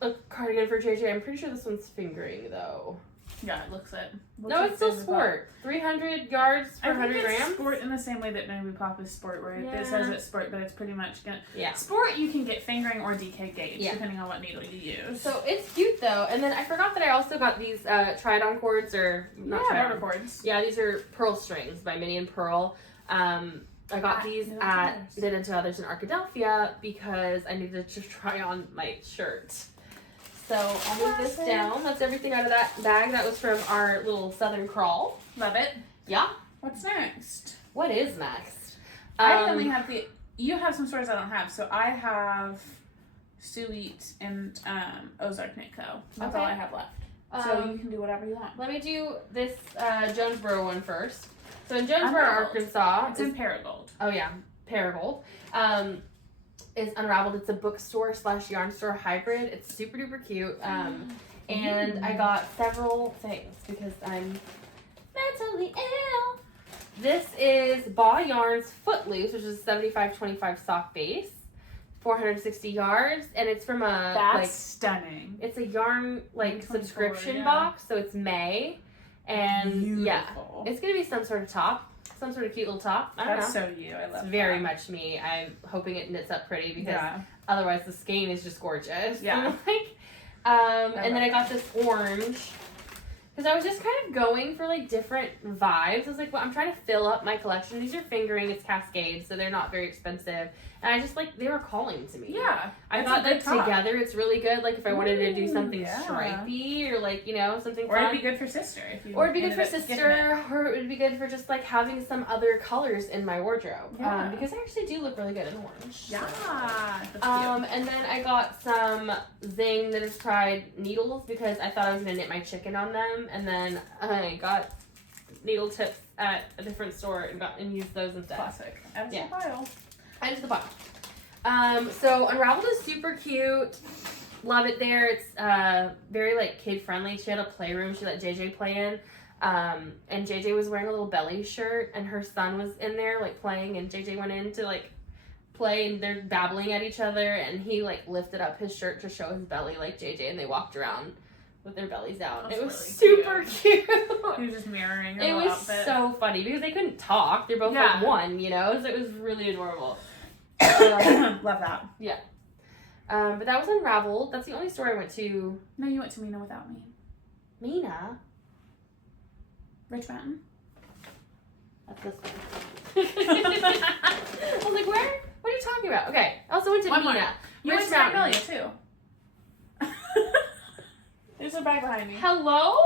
a cardigan for JJ. I'm pretty sure this one's fingering though. Yeah, it looks it. No, it's still sport. 300 yards per 100 grams. It's sport in the same way that Baby Pop is sport, where it says it's sport, but it's pretty much gonna. Yeah. Sport, you can get fingering or DK gauge, depending on what needle you use. So it's cute though. And then I forgot that I also got these try-it-on cords, or not try-it-on cords. Yeah, these are Purl strings by Minnie and Purl. I got these at Knit Into Others in Arkadelphia because I needed to try on my shirt. So I'll move this down. That's everything out of that bag. That was from our little Southern Crawl. Love it. Yeah. What's next? What is next? I only have you have some stores I don't have. So I have Suite and Ozark Knit Co. That's all I have left. So you can do whatever you want. Let me do this Jonesboro one first. So in Jonesboro, Arkansas. It's in Paragold. Oh yeah, Paragold. Is Unraveled. It's a bookstore / yarn store hybrid. It's super duper cute. And I got several things because I'm mentally ill. This is Baw Yarns Footloose, which is a 75-25 sock base, 460 yards, and it's from a stunning. It's a yarn subscription box, so it's May, and beautiful. It's gonna be some sort of top. Some sort of cute little top. I don't know. That's so you. I love It's very much me. I'm hoping it knits up pretty because otherwise the skein is just gorgeous. Yeah. And then I got this orange because I was just kind of going for like different vibes. I was like, well, I'm trying to fill up my collection. These are fingering. It's Cascade, so they're not very expensive. And I just they were calling to me. Yeah. I thought that together it's really good. Like if I wanted to do something stripy or something or fun. it'd be good for sister. Or it'd be good for sister, or it would be good for just having some other colors in my wardrobe. Yeah. Because I actually do look really good in orange. Yeah. And then I got some Zing Knit Is Pride needles because I thought I was gonna knit my chicken on them, and then I got needle tips at a different store and used those instead. Classic. Add to the pile. Add to the pile. So Unraveled is super cute. Love it there. It's very kid friendly. She had a playroom she let JJ play in. And JJ was wearing a little belly shirt and her son was in there playing, and JJ went in to play, and they're babbling at each other, and he lifted up his shirt to show his belly like JJ, and they walked around with their bellies out. It was really super cute. He was just mirroring her It was outfit. so funny because they couldn't talk. They're both one, so it was really adorable. Love that. Yeah. But that was Unraveled. That's the only store I went to. No, you went to Mina without me. Mina? Rich Mountain? That's this one. I was like, where? What are you talking about? Okay. I also went to Mina. You went to Magnolia too. There's a bag behind me. Hello?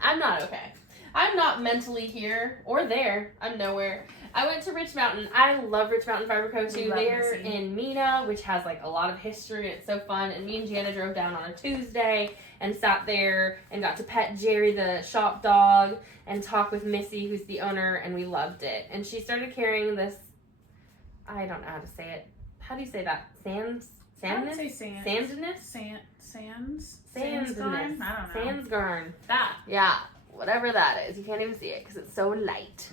I'm not okay. I'm not mentally here or there. I'm nowhere. I went to Rich Mountain. I love Rich Mountain Fiber Co. too. They're in Mina, which has a lot of history. It's so fun. And me and Gianna drove down on a Tuesday and sat there and got to pet Jerry, the shop dog, and talk with Missy, who's the owner, and we loved it. And she started carrying this, I don't know how to say it. How do you say that? Sandness? I would say sands. Sandness? Sands? Sandsgarn. I don't know. Sandsgarn. That. Yeah. Whatever that is. You can't even see it because it's so light.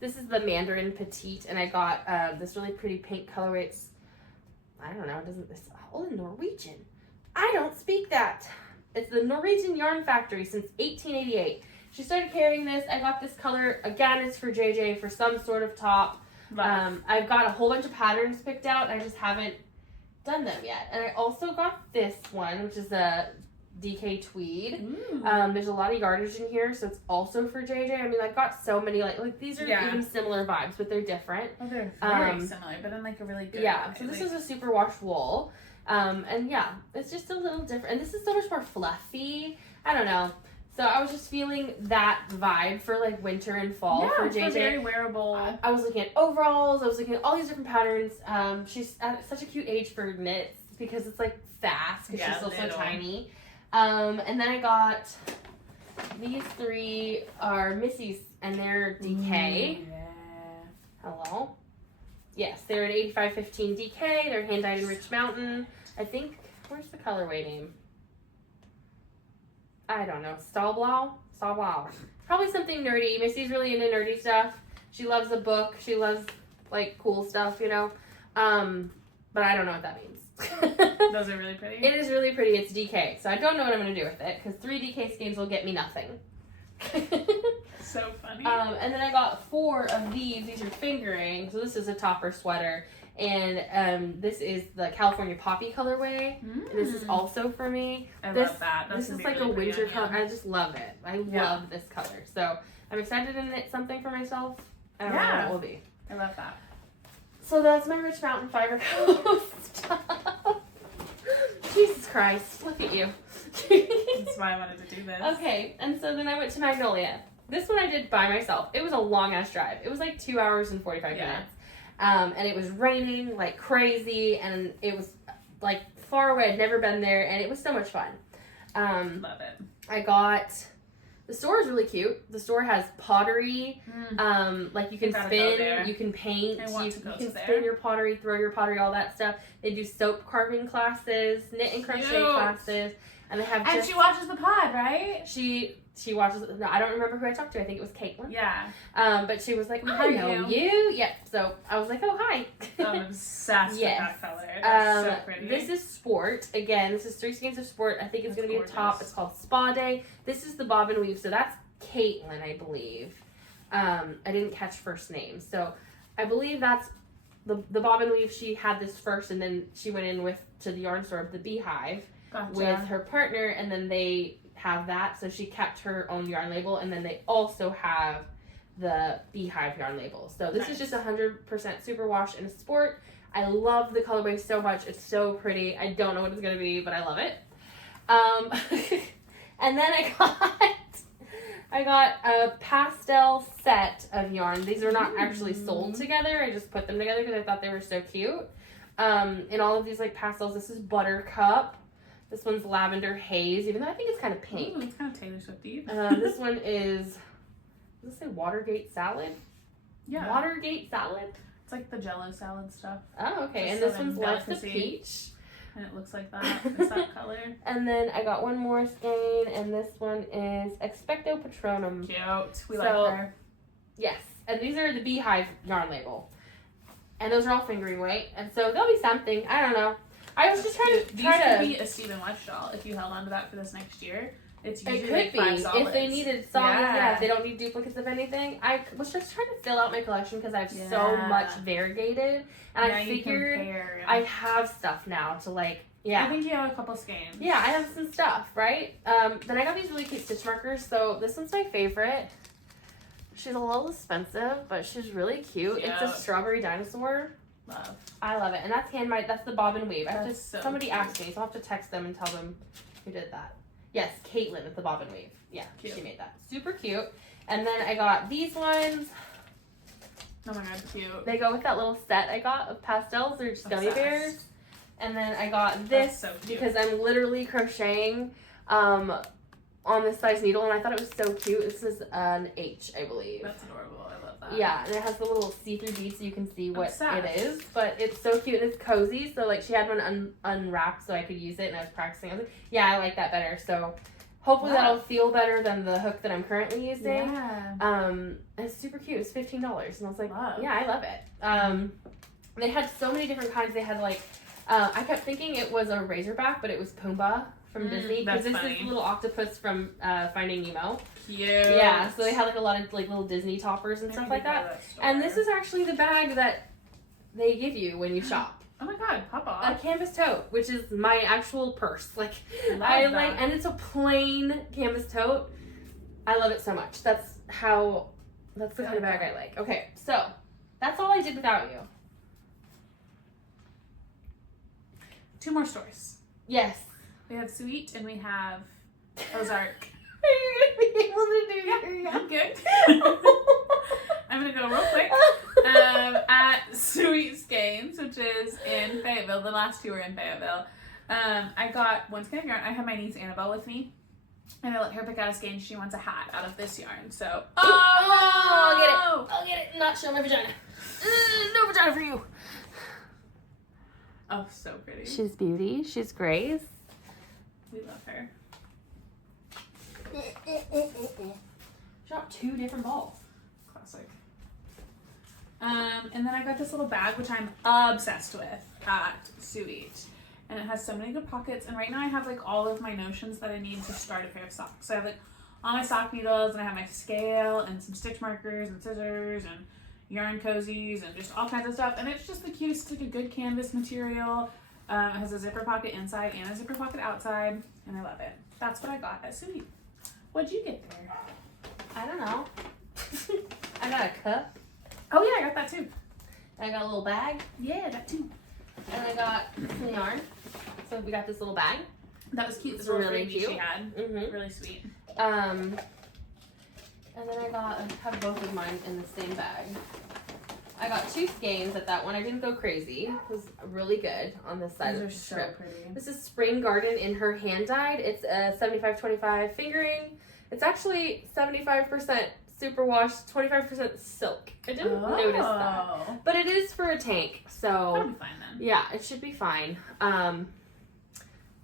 This is the Mandarin Petite, and I got this really pretty pink colorway. It's, I don't know, it's all in Norwegian. I don't speak that. It's the Norwegian Yarn Factory since 1888. She started carrying this. I got this color. Again, it's for JJ for some sort of top. I've got a whole bunch of patterns picked out. I just haven't done them yet. And I also got this one, which is a DK tweed. There's a lot of yardage in here, so it's also for JJ. I mean, I've got so many, like these are even similar vibes, but they're different. Oh, they're very similar, but in like a really good way. So this is a super wash wool. And yeah, it's just a little different. And this is so much more fluffy. I don't know. So I was just feeling that vibe for like winter and fall for JJ. Yeah, very wearable. I was looking at overalls. I was looking at all these different patterns. She's at such a cute age for knits because it's like fast because she's still so tiny. And then I got these 3 are Missy's and they're DK. Hello. Yes, they're an 8515 DK. They're hand dyed in Rich Mountain. I think, where's the colorway name? I don't know. Stahlblau? Probably something nerdy. Missy's really into nerdy stuff. She loves a book. She loves, like, cool stuff, you know? But I don't know what that means. Those are really pretty? It is really pretty. It's DK. So I don't know what I'm going to do with it, because 3 DK skeins will get me nothing. So funny. And then I got 4 of these. These are fingering. So this is a topper sweater. And this is the California Poppy colorway. This is also for me. I love that. This is like a winter color. I just love it. I love this color. So I'm excited to knit something for myself. I don't know what it will be. I love that. So that's my Rich Mountain Fiber stuff. Jesus Christ. Look at you. That's why I wanted to do this. Okay. And so then I went to Magnolia. This one I did by myself. It was a long ass drive. It was like 2 hours and 45 minutes. And it was raining like crazy, and it was like far away. I'd never been there, and it was so much fun. Love it. I got, the store is really cute. The store has pottery. Like you can spin, you can paint, you can spin your pottery, throw your pottery, all that stuff. They do soap carving classes, knit and crochet classes, and they have. And she watches the pod, right? She watches. No, I don't remember who I talked to. I think it was Caitlin. Yeah. But she was like, I know you. Yeah. So I was like, oh, hi. I'm obsessed with that color. That's so pretty. This is Sport. Again, this is 3 skeins of Sport. I think it's going to be a top. It's called Spa Day. This is the bob and weave. So that's Caitlin, I believe. I didn't catch first name. So I believe that's the bob and weave. She had this first, and then she went in to the yarn store of the Beehive with her partner, and then they have that, so she kept her own yarn label, and then they also have the Beehive yarn label. So this is just 100% superwash and a Sport. I love the colorway so much. It's so pretty. I don't know what it's gonna be, but I love it. And then I got a pastel set of yarn. These are not actually sold together. I just put them together because I thought they were so cute. In all of these like pastels, this is Buttercup. This one's Lavender Haze, even though I think it's kind of pink. Ooh, it's kind of Taylor Swift-y. This one is, does it say Watergate Salad? Yeah. Watergate Salad? It's like the Jell-O salad stuff. Oh, okay. And this one's Life the Peach. And it looks like that. It's that color. And then I got one more skein, and this one is Expecto Patronum. Cute. We like her. Yes. And these are the Beehive yarn label. And those are all fingering weight. And so there'll be something. I don't know. I was just trying to. These could be a Stephen West shawl if you held on to that for this next year. It's usually it could like be $5. if they needed solids. If they don't need duplicates of anything. I was just trying to fill out my collection because I have so much variegated, and I figured I have stuff now to like. Yeah, I think you have a couple skeins. Yeah, I have some stuff, right? Then I got these really cute stitch markers. So this one's my favorite. She's a little expensive, but she's really cute. It's a strawberry dinosaur. Love. I love it. And that's handmade. That's the bob and weave. Somebody cute. asked me, so I'll have to text them and tell them who did that. Yes, Caitlin at the bob and weave. Yeah, cute. She made that. Super cute. And then I got these ones. Oh my god, cute. They go with that little set I got of pastels. They're just gummy bears. And then I got this because I'm literally crocheting on this size needle, and I thought it was so cute. This is an H, I believe. That's adorable. I love that. Yeah, and it has the little see-through beads so you can see what it is. But it's so cute, and it's cozy. So, like, she had one unwrapped so I could use it, and I was practicing. I was like, yeah, I like that better. So, hopefully that'll feel better than the hook that I'm currently using. Yeah. And it's super cute. It's $15. And I was like, yeah, I love it. They had so many different kinds. They had, like, I kept thinking it was a Razorback, but it was Pumbaa from Disney. Because That's this funny. is little octopus from Finding Nemo. Cute. Yeah, so they had like a lot of like little Disney toppers and stuff like that. And this is actually the bag that they give you when you shop. Oh my god, pop off. A canvas tote, which is my actual purse. Like Love I that. like, and it's a plain canvas tote. I love it so much. That's the kind of bag I like. Okay, so that's all I did without you. 2 more stores. Yes. We have Sweet and we have Ozark. Are you gonna be able to do your I'm good. I'm gonna go real quick. At Sweet Skeins, which is in Fayetteville. The last 2 are in Fayetteville. I got one skein of yarn. I have my niece Annabelle with me. And I let her pick out a skein. She wants a hat out of this yarn. So, I'll get it. Not show my vagina. No vagina for you. Oh, so pretty. She's beauty. She's grace. We love her. Drop 2 different balls. Classic. And then I got this little bag, which I'm obsessed with at Sweet. And it has so many good pockets. And right now I have like all of my notions that I need to start a pair of socks. So I have like all my sock needles, and I have my scale and some stitch markers and scissors and yarn cozies and just all kinds of stuff. And it's just the cutest, like a good canvas material. It has a zipper pocket inside and a zipper pocket outside. And I love it. That's what I got at Sweet. What'd you get there? I don't know. I got a cup. Oh yeah, I got that too. I got a little bag. Yeah, that too. And I got some yarn. So we got this little bag. That was cute. It's This little really freebie cute. she had. Mm-hmm. Really sweet. And then I have both of mine in the same bag. I got 2 skeins at that one. I didn't go crazy. It was really good on this side These of are the so strip. pretty. This is Spring Garden in her hand dyed. It's a 75-25 fingering. It's actually 75% superwash, 25% silk. I didn't notice that. But it is for a tank, That'll so be fine then. yeah, it should be fine.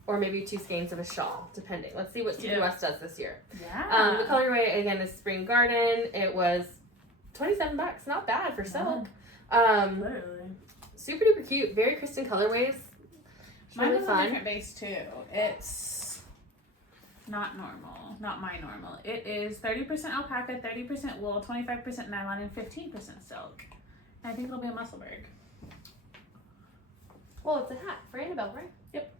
Or maybe 2 skeins of a shawl, depending. Let's see what CBS does this year. Yeah. The colorway again is Spring Garden. It was $27, not bad for silk. Literally. Super duper cute, very Christen colorways. It's Mine really was a fun. different base too. It's not normal. Not my normal. It is 30% alpaca, 30% wool, 25% nylon, and 15% silk. And I think it'll be a Musselburgh. Well, it's a hat for Annabelle, right? Yep.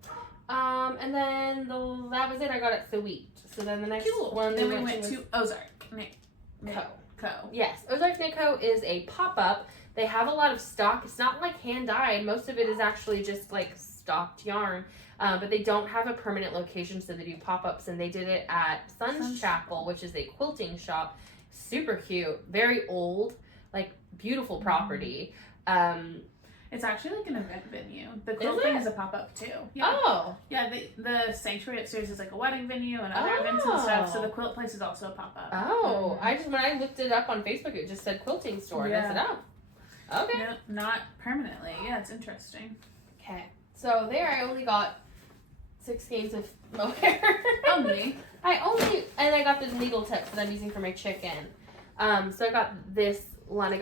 And then that was it. I got it Sweet. So then the next one Then we went went to Ozark. Co. Yes, Ozark Knit Co. is a pop-up. They have a lot of stock. It's not like hand-dyed. Most of it is actually just like stocked yarn. But they don't have a permanent location, so they do pop-ups. And they did it at Sun's Chapel, which is a quilting shop. Super cute. Very old. Like, beautiful property. It's actually like an event venue. The quilting is a pop-up too. Yeah. Oh. Yeah, the sanctuary upstairs is like a wedding venue and other events and stuff. So the quilt place is also a pop-up. Oh. When I looked it up on Facebook, it just said quilting store. And I said, oh. Okay. No, not permanently. Yeah, it's interesting. Okay. So there I only got 6 skeins of mohair. Only. And I got the needle tips that I'm using for my chicken. So I got this Lana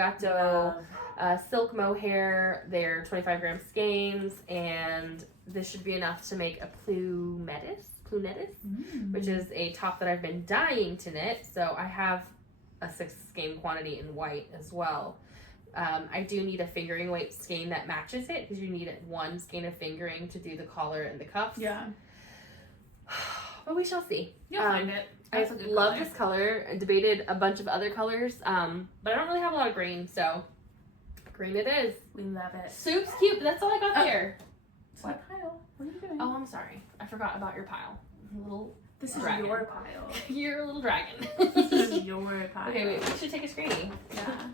silk mohair. They're 25-gram skeins, and this should be enough to make a plumetis, which is a top that I've been dying to knit. So I have a 6 skein quantity in white as well. I do need a fingering weight skein that matches it, because you need 1 skein of fingering to do the collar and the cuffs. Yeah. But we shall see. You'll find it. I love this color. I debated a bunch of other colors, but I don't really have a lot of green, so green it is. We love it. Soup's cute, but that's all I got there. It's my pile. What are you doing? Oh, I'm sorry. I forgot about your pile. This is dragon. your pile. You're a little dragon. This is your pile. Okay, wait. We should take a screenie. Yeah.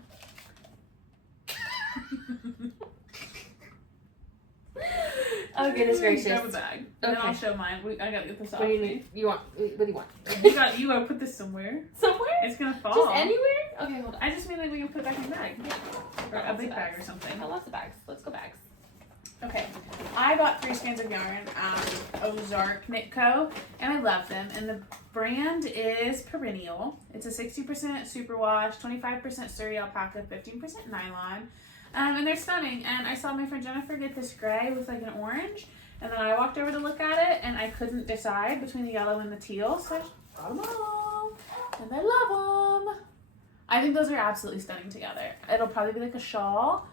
Oh, goodness gracious. Grab a bag. And then I'll show mine. I gotta get this off. What do you need? What do you want? You gotta put this somewhere. Somewhere? It's gonna fall. Just anywhere? Okay, hold on. I just mean like we can put it back in the bag. Yeah. Or a big bag or something. I got lots of bags. Let's go bags. Okay. I bought 3 skeins of yarn at Ozark Knit Co. And I love them. And the brand is Perennial. It's a 60% superwash, 25% sturdy alpaca, 15% nylon. And they're stunning. And I saw my friend Jennifer get this gray with like an orange. And then I walked over to look at it, and I couldn't decide between the yellow and the teal. So I brought them all. And I love them. I think those are absolutely stunning together. It'll probably be like a shawl.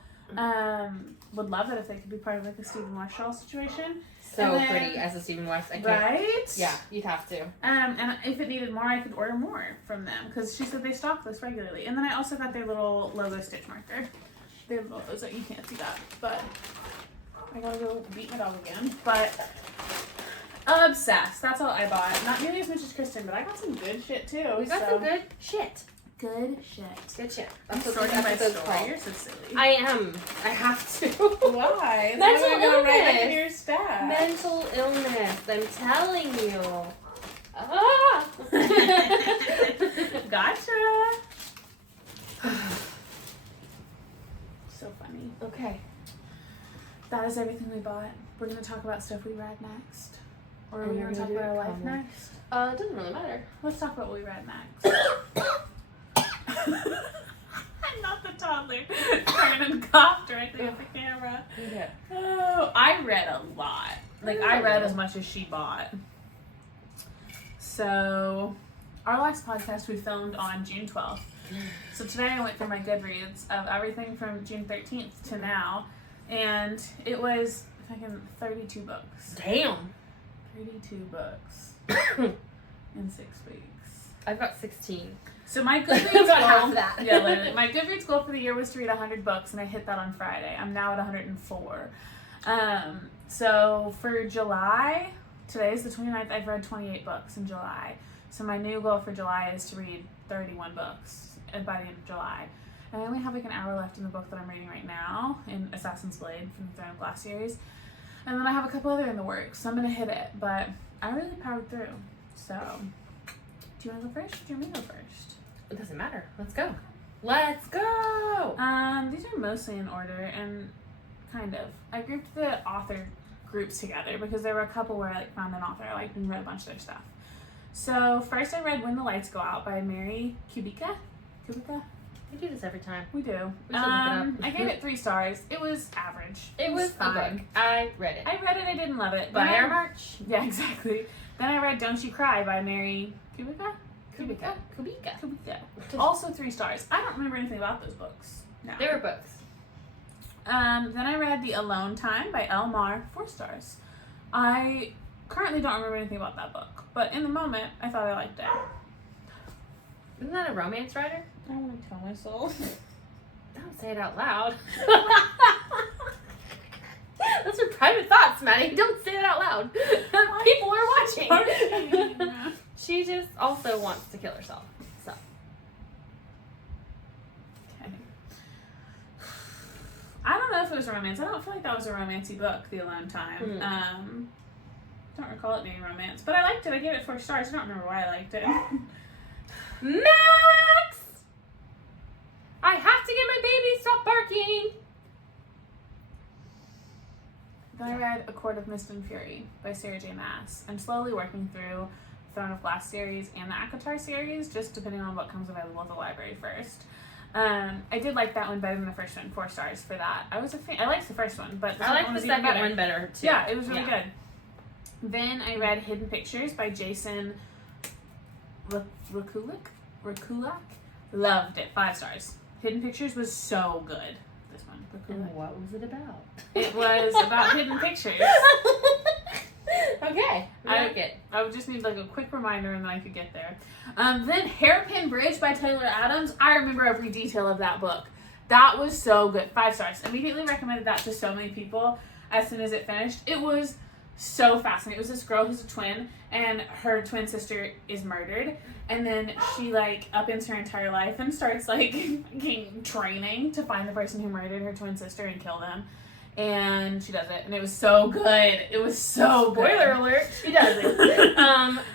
Would love it if they could be part of like a Stephen West shawl situation. So pretty as a Stephen West. I can't. Right? Yeah, you'd have to. And if it needed more, I could order more from them because she said they stock this regularly. And then I also got their little logo stitch marker. Their logos, you can't see that, but I gotta go beat my dog again. But obsessed. That's all I bought. Not nearly as much as Christen, but I got some good shit too. We got some good shit. Good shit. Good shit. I'm sorting my story. You're so silly. I am. I have to. Why? Mental illness. Right in your staff. Mental illness. I'm telling you. Ah. Gotcha. So funny. Okay. That is everything we bought. We're gonna talk about stuff we read next. Or are we gonna talk about our life next? It doesn't really matter. Let's talk about what we read next. I'm not the toddler trying to cough directly at the camera. Yeah. Oh, I read a lot. Like, I read as much as she bought. So, our last podcast we filmed on June 12th. So today I went through my Goodreads of everything from June 13th to now. And it was fucking 32 books. Damn. 32 books in 6 weeks. I've got 16. So my Goodreads I've got goal, half that. yeah, literally. My Goodreads goal for the year was to read 100 books, and I hit that on Friday. I'm now at 104. So for July, today's the 29th, I've read 28 books in July. So my new goal for July is to read 31 books by the end of July. And I only have like an hour left in the book that I'm reading right now, in Assassin's Blade from the Throne of Glass series. And then I have a couple other in the works, so I'm going to hit it. But I really powered through. So, do you want to go first? Do you want me to go first? It doesn't matter. Let's go. Let's go! These are mostly in order, and kind of. I grouped the author groups together because there were a couple where I like found an author I liked and read a bunch of their stuff. So, first I read When the Lights Go Out by Mary Kubica. Kubica? We do this every time. We do. We should look it up. I gave it 3 stars. It was average. It was fine. a book. I read it. I read it. I didn't love it. By our March. Yeah, exactly. Then I read Don't You Cry by Mary Kubica. Kubica. Also 3 stars. I don't remember anything about those books. No. They were books. Then I read The Alone Time by Elle Mar, 4 stars. I currently don't remember anything about that book, but in the moment, I thought I liked it. Isn't that a romance writer? I don't want to tell myself. Don't say it out loud. Those are private thoughts, Maddie. Don't say it out loud. People are watching. She just also wants to kill herself. So. Okay. I don't know if it was romance. I don't feel like that was a romancy book, The Alone Time. Don't recall it being romance, but I liked it. I gave it 4 stars. I don't remember why I liked it. Max! I have to get my baby. Stop barking. Then I read A Court of Mist and Fury by Sarah J. Maas. I'm slowly working through Throne of Glass series and the Akatar series, just depending on what comes available at the library first. I did like that one better than the first one. 4 stars for that. I was a fan. I liked the first one, but I liked the second one better too. Yeah, it was really good. Then I read Hidden Pictures by Jason Rakulak. Loved it. 5 stars. Hidden Pictures was so good. This one. And what was it about? It was about hidden pictures. Okay. I like it. I would just need like a quick reminder and then I could get there. Then Hairpin Bridge by Taylor Adams. I remember every detail of that book. That was so good. 5 stars. Immediately recommended that to so many people as soon as it finished. It was so fascinating. It was this girl who's a twin and her twin sister is murdered. And then she like upends her entire life and starts like training to find the person who murdered her twin sister and kill them. And she does it, and it was so good. It was so good. Spoiler alert, she does it.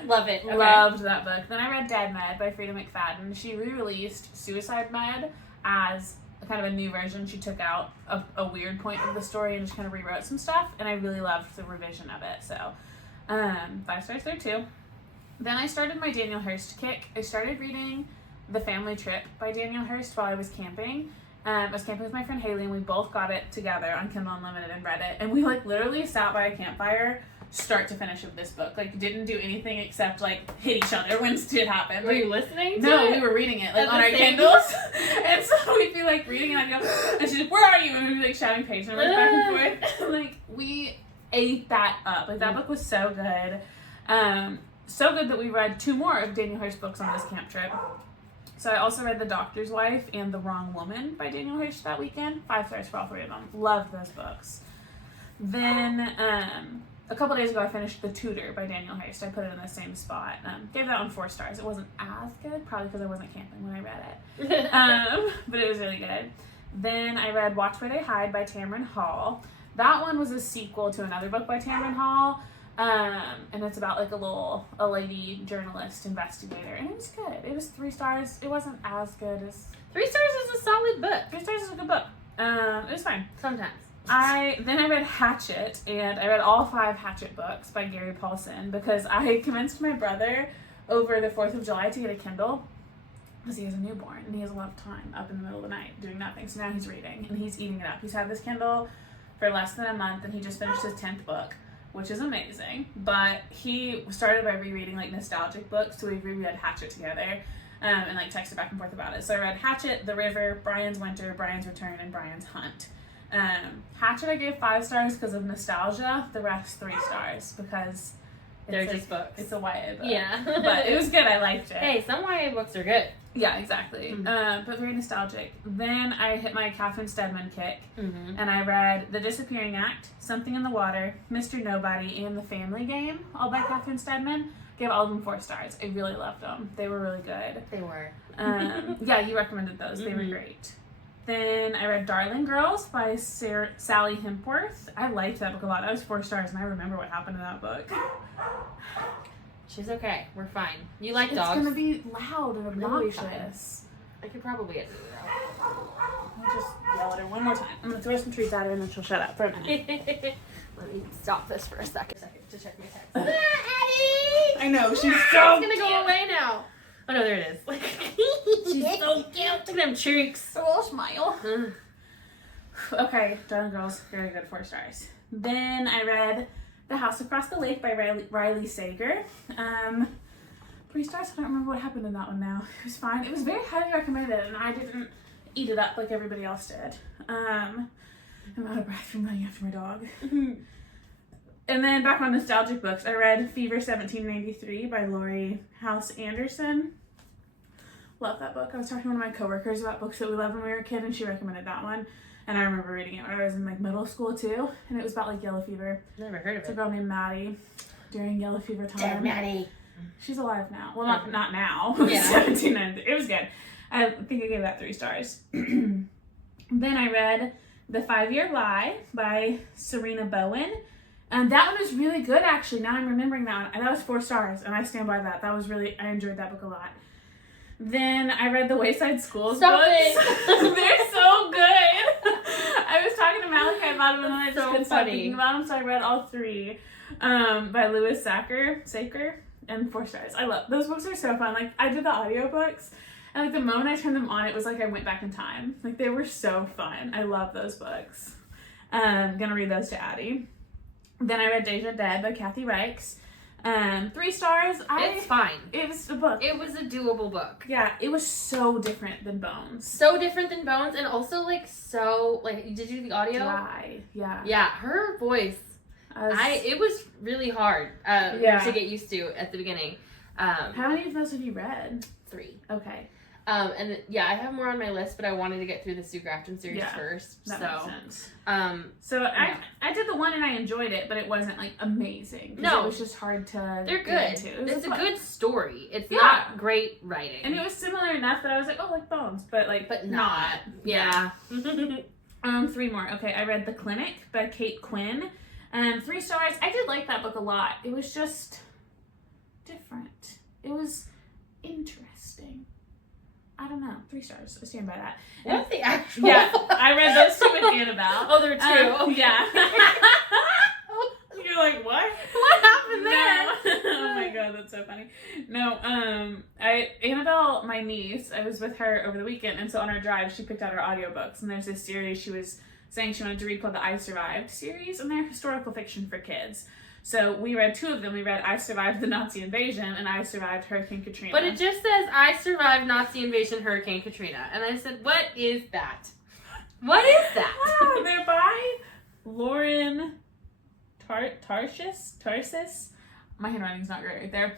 Love it. Okay. Loved that book. Then I read Dead Med by Frida McFadden. She re-released Suicide Med as a kind of a new version. She took out a weird point of the story and just kind of rewrote some stuff, and I really loved the revision of it. So, 5 stars there too. Then I started my Daniel Hurst kick. I started reading The Family Trip by Daniel Hurst while I was camping. I was camping with my friend Haley, and we both got it together on Kindle Unlimited and read it. And we like literally sat by a campfire, start to finish of this book. Like didn't do anything except like hit each other when it happened. Were you listening to No, it? we were reading it like At on the our same Kindles. And so we'd be like reading, and I'd go, and she's like, "Where are you?" And we'd be like shouting page numbers back and forth. Like we ate that up. Like that book was so good. So good that we read 2 more of Daniel Hirsch's books on this camp trip. So I also read The Doctor's Wife and The Wrong Woman by Daniel Hirsch that weekend. 5 stars for all 3 of them. Loved those books. Then a couple days ago I finished The Tutor by Daniel Hirsch. I put it in the same spot. Gave that one 4 stars. It wasn't as good, probably because I wasn't camping when I read it. But it was really good. Then I read Watch Where They Hide by Tamron Hall. That one was a sequel to another book by Tamron Hall. And it's about like a lady journalist investigator, and it was good. It was 3 stars. It wasn't as good as 3 stars is a solid book. 3 stars is a good book. It was fine. Sometimes. Then I read Hatchet, and I read all 5 Hatchet books by Gary Paulson because I convinced my brother over the 4th of July to get a Kindle because he has a newborn and he has a lot of time up in the middle of the night doing nothing. So now he's reading and he's eating it up. He's had this Kindle for less than a month, and he just finished his 10th book, which is amazing. But he started by rereading like nostalgic books, so we reread Hatchet together, and like texted back and forth about it. So I read Hatchet, The River, Brian's Winter, Brian's Return, and Brian's Hunt. Hatchet I gave 5 stars because of nostalgia. The rest 3 stars because they're just books. It's a YA book. Yeah. But it was good. I liked it. Hey, some YA books are good. Yeah, exactly. But very nostalgic. Then I hit my Catherine Steadman kick, and I read The Disappearing Act, Something in the Water, Mr. Nobody, and The Family Game, all by Catherine Steadman. Gave all of them 4 stars. I really loved them. They were really good. They were. Yeah, you recommended those. They were great. Then I read Darling Girls by Sally Hempworth. I liked that book a lot. That was 4 stars, and I remember what happened in that book. She's okay. We're fine. You like dogs. It's gonna be loud and obnoxious. I could probably edit it out. I'll just yell at her one more time. I'm gonna throw some treats at her and then she'll shut up for a minute. Let me stop this for a second to check my text. Addie! I know, she's so It's gonna go away now. Oh no, there it is. She's so cute. Look at them cheeks. A little smile. Okay, Darling Girls, very good, 4 stars. Then I read The House Across the Lake by Riley Sager. 3 stars. I don't remember what happened in that one now. It was fine. It was very highly recommended, and I didn't eat it up like everybody else did. I'm out of breath from running after my dog. And then back on nostalgic books, I read Fever 1793 by Laurie House Anderson. Love that book. I was talking to one of my coworkers about books that we loved when we were a kid, and she recommended that one. And I remember reading it when I was in like middle school too, and it was about like yellow fever. Never heard of It's a it. girl named Maddie during yellow fever time. Dead Maddie. She's alive now. Well, not now. Yeah. 1790. It was good. I think I gave that 3 stars. Then I read The 5-Year Lie by Serena Bowen. And that one was really good, actually. Now I'm remembering that one. And that was 4 stars, and I stand by that. That was really, I enjoyed that book a lot. Then I read the Wayside Schools Stop books. it. They're so good. I was talking to Malachi about them, and I just So couldn't stop funny. thinking about them, so I read all 3 by Louis Saker, and 4 stars. I love those books. Are so fun. Like, I did the audiobooks, and like the moment I turned them on, it was like I went back in time. Like, they were so fun. I love those books. Gonna read those to Addie. Then I read Deja Dead by Kathy Reichs. 3 stars. It's fine. It was a book. It was a doable book. Yeah, it was so different than Bones. So different than Bones, and also like so like. Did you do the audio? Dry. Yeah. Yeah, her voice. It was really hard to get used to at the beginning. How many of those have you read? 3. Okay. And yeah, I have more on my list, but I wanted to get through the Sue Grafton series first. That makes sense. So I did the one and I enjoyed it, but it wasn't like amazing. No, it was just hard to. They're get good. into. It's a good story. It's not great writing, and it was similar enough that I was like, oh, like Bones, but not. Yeah. 3 more. Okay, I read The Clinic by Kate Quinn. 3 stars. I did like that book a lot. It was just different. It was interesting. I don't know. 3 stars. I stand by that. What's the actual? Yeah, I read those 2 with Annabelle. Oh, there were 2. Okay. Yeah. You're like, what? What happened there? No. Oh my god, that's so funny. No, Annabelle, my niece, I was with her over the weekend, and so on our drive, she picked out her audiobooks, and there's this series she was saying she wanted to read called the I Survived series, and they're historical fiction for kids. So we read 2 of them. We read I Survived the Nazi Invasion and I Survived Hurricane Katrina. But it just says I Survived Nazi Invasion Hurricane Katrina. And I said, what is that? What is that? They're by Lauren Tarsis. My handwriting's not great right there.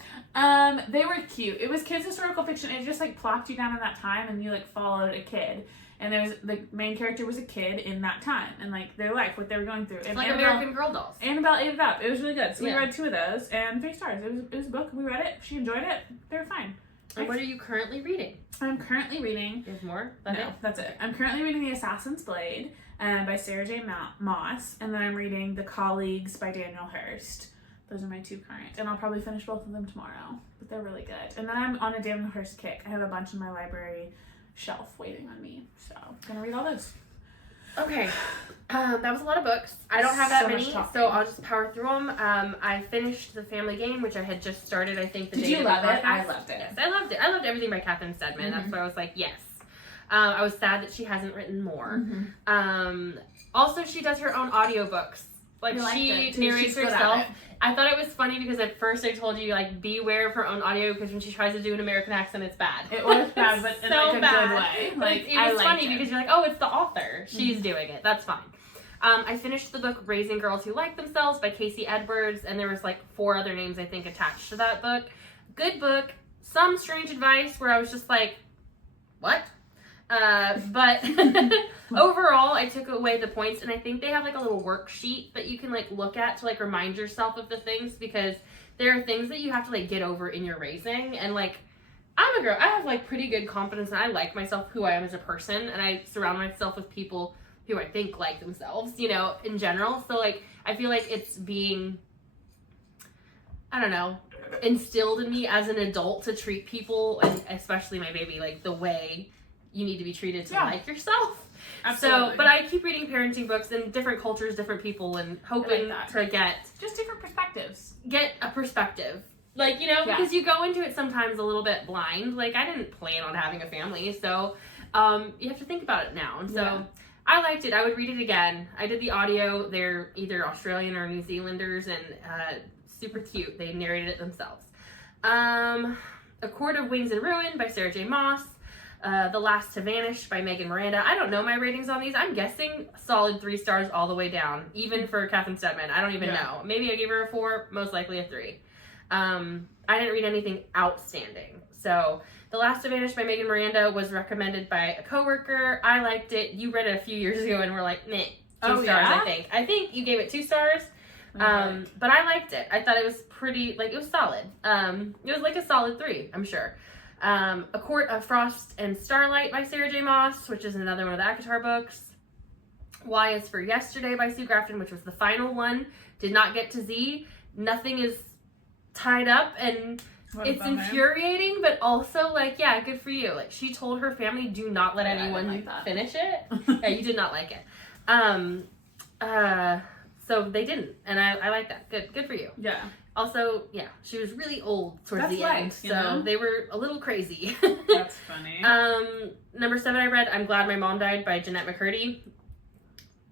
They were cute. It was kids historical fiction. It just like plopped you down in that time and you like followed a kid. And there was the main character was a kid in that time and like their life, what they were going through. And like American Girl dolls. Annabelle ate it up. It was really good. So we read 2 of those and 3 stars. It was a book. We read it. She enjoyed it. They were fine. And what are you currently reading? I'm currently reading. There's more? That's it. I'm currently reading The Assassin's Blade by Sarah J. Maas, and then I'm reading The Colleagues by Daniel Hurst. Those are my 2 current, and I'll probably finish both of them tomorrow, but they're really good. And then I'm on a Daniel Hurst kick. I have a bunch in my library shelf waiting on me, so I'm gonna read all those. Okay, that was a lot of books. I don't have that So many, much talking. so I'll just power through them. I finished The Family Game, which I had just started, I think, the Did day you of the love it? podcast. I loved it. Yes, I loved it. I loved everything by Catherine Stedman. That's why I was like, yes. I was sad that she hasn't written more. Also, she does her own audiobooks. Like, she narrates herself. I thought it was funny because at first I told you, like, beware of her own audio because when she tries to do an American accent, it's bad. It was bad, but in like a good way. Like, it was funny because you're like, oh, it's the author. She's doing it. That's fine. I finished the book Raising Girls Who Like Themselves by Casey Edwards, and there was like 4 other names, I think, attached to that book. Good book. Some strange advice where I was just like, what? But overall, I took away the points, and I think they have like a little worksheet that you can like look at to like remind yourself of the things, because there are things that you have to like get over in your raising. And like, I'm a girl, I have like pretty good confidence, and I like myself, who I am as a person, and I surround myself with people who I think like themselves, you know, in general. So like, I feel like it's being, I don't know, instilled in me as an adult to treat people, and especially my baby, like the way you need to be treated to like yourself. Absolutely. So, but I keep reading parenting books in different cultures, different people, and hoping to get just different perspectives. Get a perspective. Like, you know, because you go into it sometimes a little bit blind. Like, I didn't plan on having a family, so you have to think about it now. And so I liked it. I would read it again. I did the audio. They're either Australian or New Zealanders, and super cute. They narrated it themselves. A Court of Wings and Ruin by Sarah J. Maas. The Last to Vanish by Megan Miranda. I don't know my ratings on these. I'm guessing solid 3 stars all the way down, even for Catherine Stedman. I don't even know. Maybe I gave her a 4, most likely a 3. I didn't read anything outstanding. So, The Last to Vanish by Megan Miranda was recommended by a coworker. I liked it. You read it a few years ago and were like, meh, 2 stars, I think. I think you gave it 2 stars. But I liked it. I thought it was pretty, like, it was solid. It was like a solid 3, I'm sure. A Court of Frost and Starlight by Sarah J. Maas, which is another one of the ACOTAR books. Y is for Yesterday by Sue Grafton, which was the final one. Did not get to Z. Nothing is tied up, and it's infuriating, but also, like, yeah, good for you. Like, she told her family, do not let anyone finish it. Yeah, you did not like it. So they didn't, and I like that. Good for you. Yeah. Also, yeah, she was really old towards the end, so they were a little crazy. That's funny. Number 7 I read, I'm Glad My Mom Died by Jeanette McCurdy.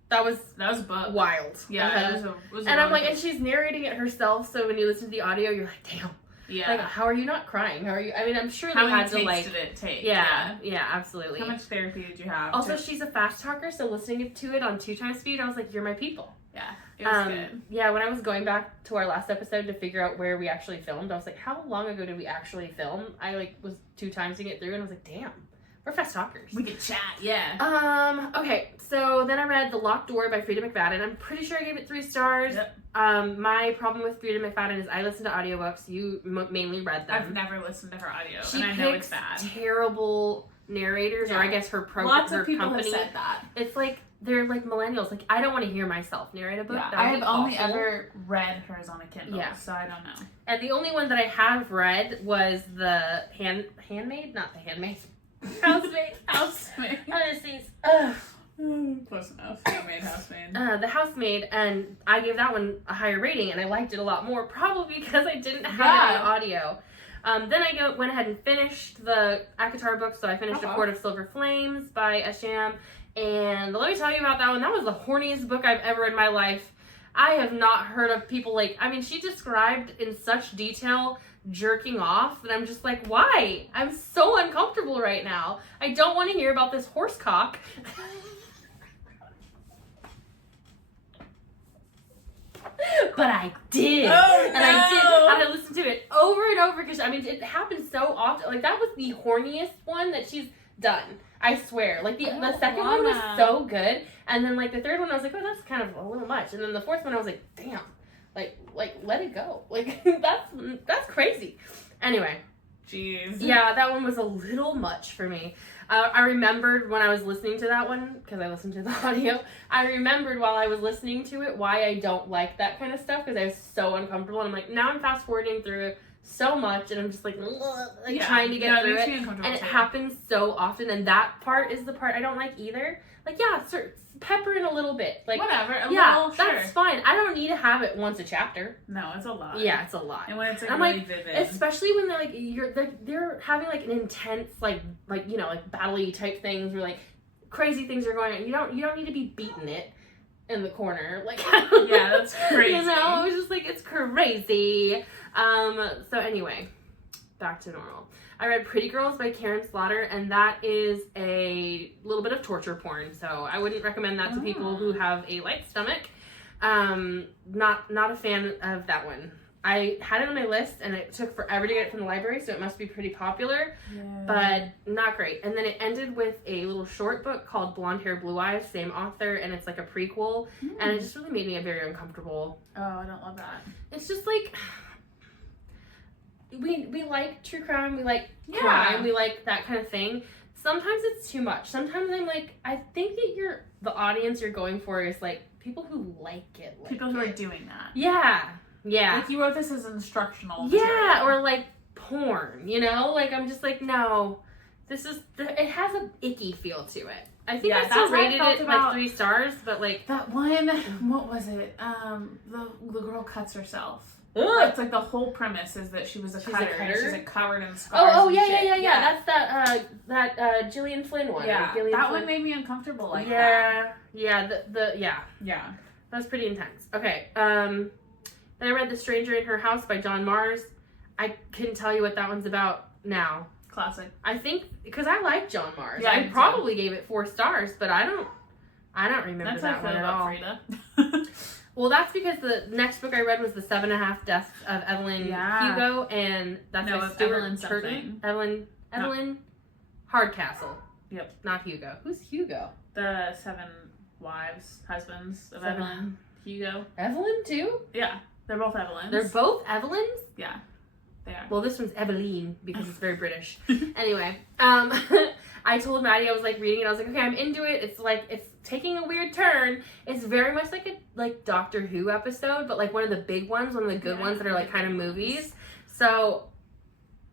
That was a book. Wild. Yeah, it was and I'm like, and she's narrating it herself, so when you listen to the audio, you're like, damn. Yeah. Like, how are you not crying? How are you? I mean, I'm sure they had had to, like... like... How many takes did it take? Yeah, absolutely. How much therapy did you have? Also, she's a fast talker, so listening to it on 2 times speed, I was like, you're my people. Yeah, it was good. Yeah, when I was going back to our last episode to figure out where we actually filmed, I was like, how long ago did we actually film? I, like, was 2 times to get through, and I was like, damn, we're fast talkers. We could chat, yeah. Okay, so then I read The Locked Door by Frida McFadden. I'm pretty sure I gave it 3 stars. Yep. My problem with Frida McFadden is I listen to audiobooks. You mainly read them. I've never listened to her audio, she and I know it's bad. Terrible narrators, or I guess her Lots of her people company. have said that. It's like, they're like millennials. Like, I don't want to hear myself narrate a book. Yeah, That I have only awful. ever read hers on a Kindle, so I don't know. And the only one that I have read was the Handmaid? Not the Handmaid. Housemaid. Housemaid. Close enough. Handmaid, Housemaid. The Housemaid, and I gave that one a higher rating, and I liked it a lot more, probably because I didn't have any audio. Then I went ahead and finished the Akatar book, so I finished A Court of Silver Flames by Asham. And let me tell you about that one. That was the horniest book I've ever read in my life. I have not heard of people like, I mean, she described in such detail jerking off that I'm just like, why? I'm so uncomfortable right now. I don't want to hear about this horse cock. But I did. Oh, and I did. And I listened to it over and over because, I mean, it happens so often. Like, that was the horniest one that she's done. I swear. Like, the second one was so good. And then, like, the third one, I was like, oh, that's kind of a little much. And then the fourth one, I was like, damn. Like, let it go. Like, that's crazy. Anyway. Jeez. Yeah, that one was a little much for me. I remembered when I was listening to that one, because I listened to the audio, I remembered while I was listening to it why I don't like that kind of stuff, because I was so uncomfortable. And I'm like, now I'm fast forwarding through it so much, and I'm just like trying to get through it. And it happens so often, and that part is the part I don't like either. Like, yeah, pepper in a little bit. Like, whatever. That's fine. I don't need to have it once a chapter. No, it's a lot. Yeah, it's a lot. And when it's like really vivid, especially when they're like they're having like an intense like you know, like battle-y type things where like crazy things are going on. You don't need to be beating it in the corner. Like, yeah, that's crazy. You know, it was just like, it's crazy. So anyway, back to normal. I read Pretty Girls by Karen Slaughter, and that is a little bit of torture porn, so I wouldn't recommend that to people who have a light stomach. Not a fan of that one. I had it on my list, and it took forever to get it from the library, so it must be pretty popular, but not great. And then it ended with a little short book called Blonde Hair, Blue Eyes, same author, and it's like a prequel, and it just really made me very uncomfortable. Oh, I don't love that. It's just like... We like true crime, we like crime, we like that kind of thing. Sometimes it's too much. Sometimes I'm like, I think that the audience you're going for is like people who like it. People who are doing that. Yeah. Yeah. Like, you wrote this as instructional Yeah, material. or like porn, you know? Like, I'm just like, no, it has an icky feel to it. I think I still rated it like 3 stars, but like... That one, what was it? The girl cuts herself. Ugh. It's like the whole premise is that she was a cutter. And she's like covered in scars. Oh, and yeah. shit. That's that Gillian Flynn one. Yeah, Gillian that Flynn. one made me uncomfortable like that. Yeah, Yeah. That's pretty intense. Okay, then I read The Stranger in Her House by John Mars. I couldn't tell you what that one's about now. Classic. I think, because I like John Mars. Yeah, I probably gave it 4 stars, but I don't remember that one at all. Frida. Well, that's because the next book I read was The 7.5 Deaths of Evelyn Hugo, and that's by Stuart Turton. Evelyn Hardcastle. Yep. Not Hugo. Who's Hugo? The 7 husbands of Evelyn Hugo. Evelyn too? Yeah. They're both Evelyns. They're both Evelyns? Yeah. They are. Well, this one's Eveline because it's very British. Anyway, I told Maddie, I was like reading it, I was like, okay, I'm into it. It's like, it's taking a weird turn. It's very much like a Doctor Who episode, but like one of the big ones, one of the good ones that are like kind of movies. So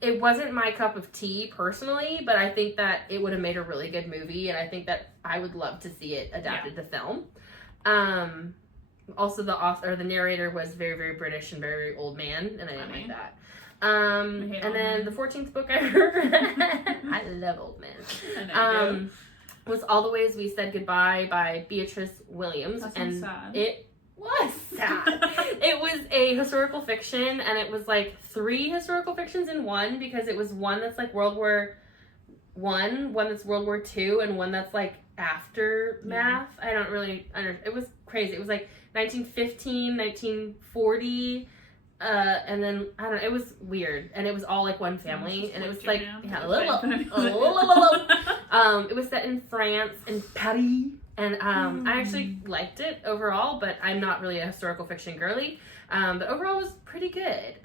it wasn't my cup of tea personally, but I think that it would have made a really good movie, and I think that I would love to see it adapted to film. Also, the narrator was very, very British and very, very old man, and I didn't like that. And then the 14th book I read, I love old men, was All the Ways We Said Goodbye by Beatrice Williams. And sad. It was sad. It was a historical fiction, and it was like 3 historical fictions in one, because it was one that's like World War one that's World War II, and one that's like aftermath. I don't really understand. It was crazy. It was like 1915, 1940, and then I don't know, it was weird, and it was all like one family, and it was like it was set in France, in Paris, and I actually liked it overall, but I'm not really a historical fiction girly, but overall it was pretty good.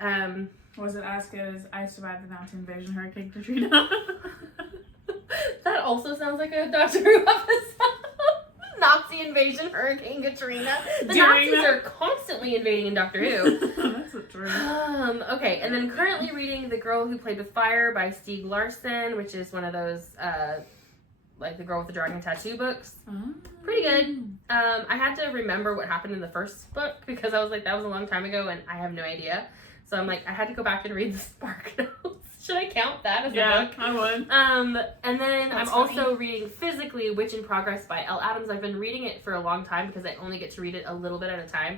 Was it as good as I Survived the Mountain Invasion, Hurricane Katrina? That also sounds like a Doctor Who episode. Nazi invasion, Hurricane Katrina. The Nazis are constantly invading in Doctor Who. That's true. Okay, and then currently reading The Girl Who Played with Fire by Stieg Larsson, which is one of those, like The Girl with the Dragon Tattoo books. Pretty good. I had to remember what happened in the first book, because I was like, that was a long time ago, and I have no idea. So I'm like, I had to go back and read the Spark notes. Should I count that as a book? I would. And then That's I'm also reading physically Witch in Progress by Elle Adams. I've been reading it for a long time because I only get to read it a little bit at a time.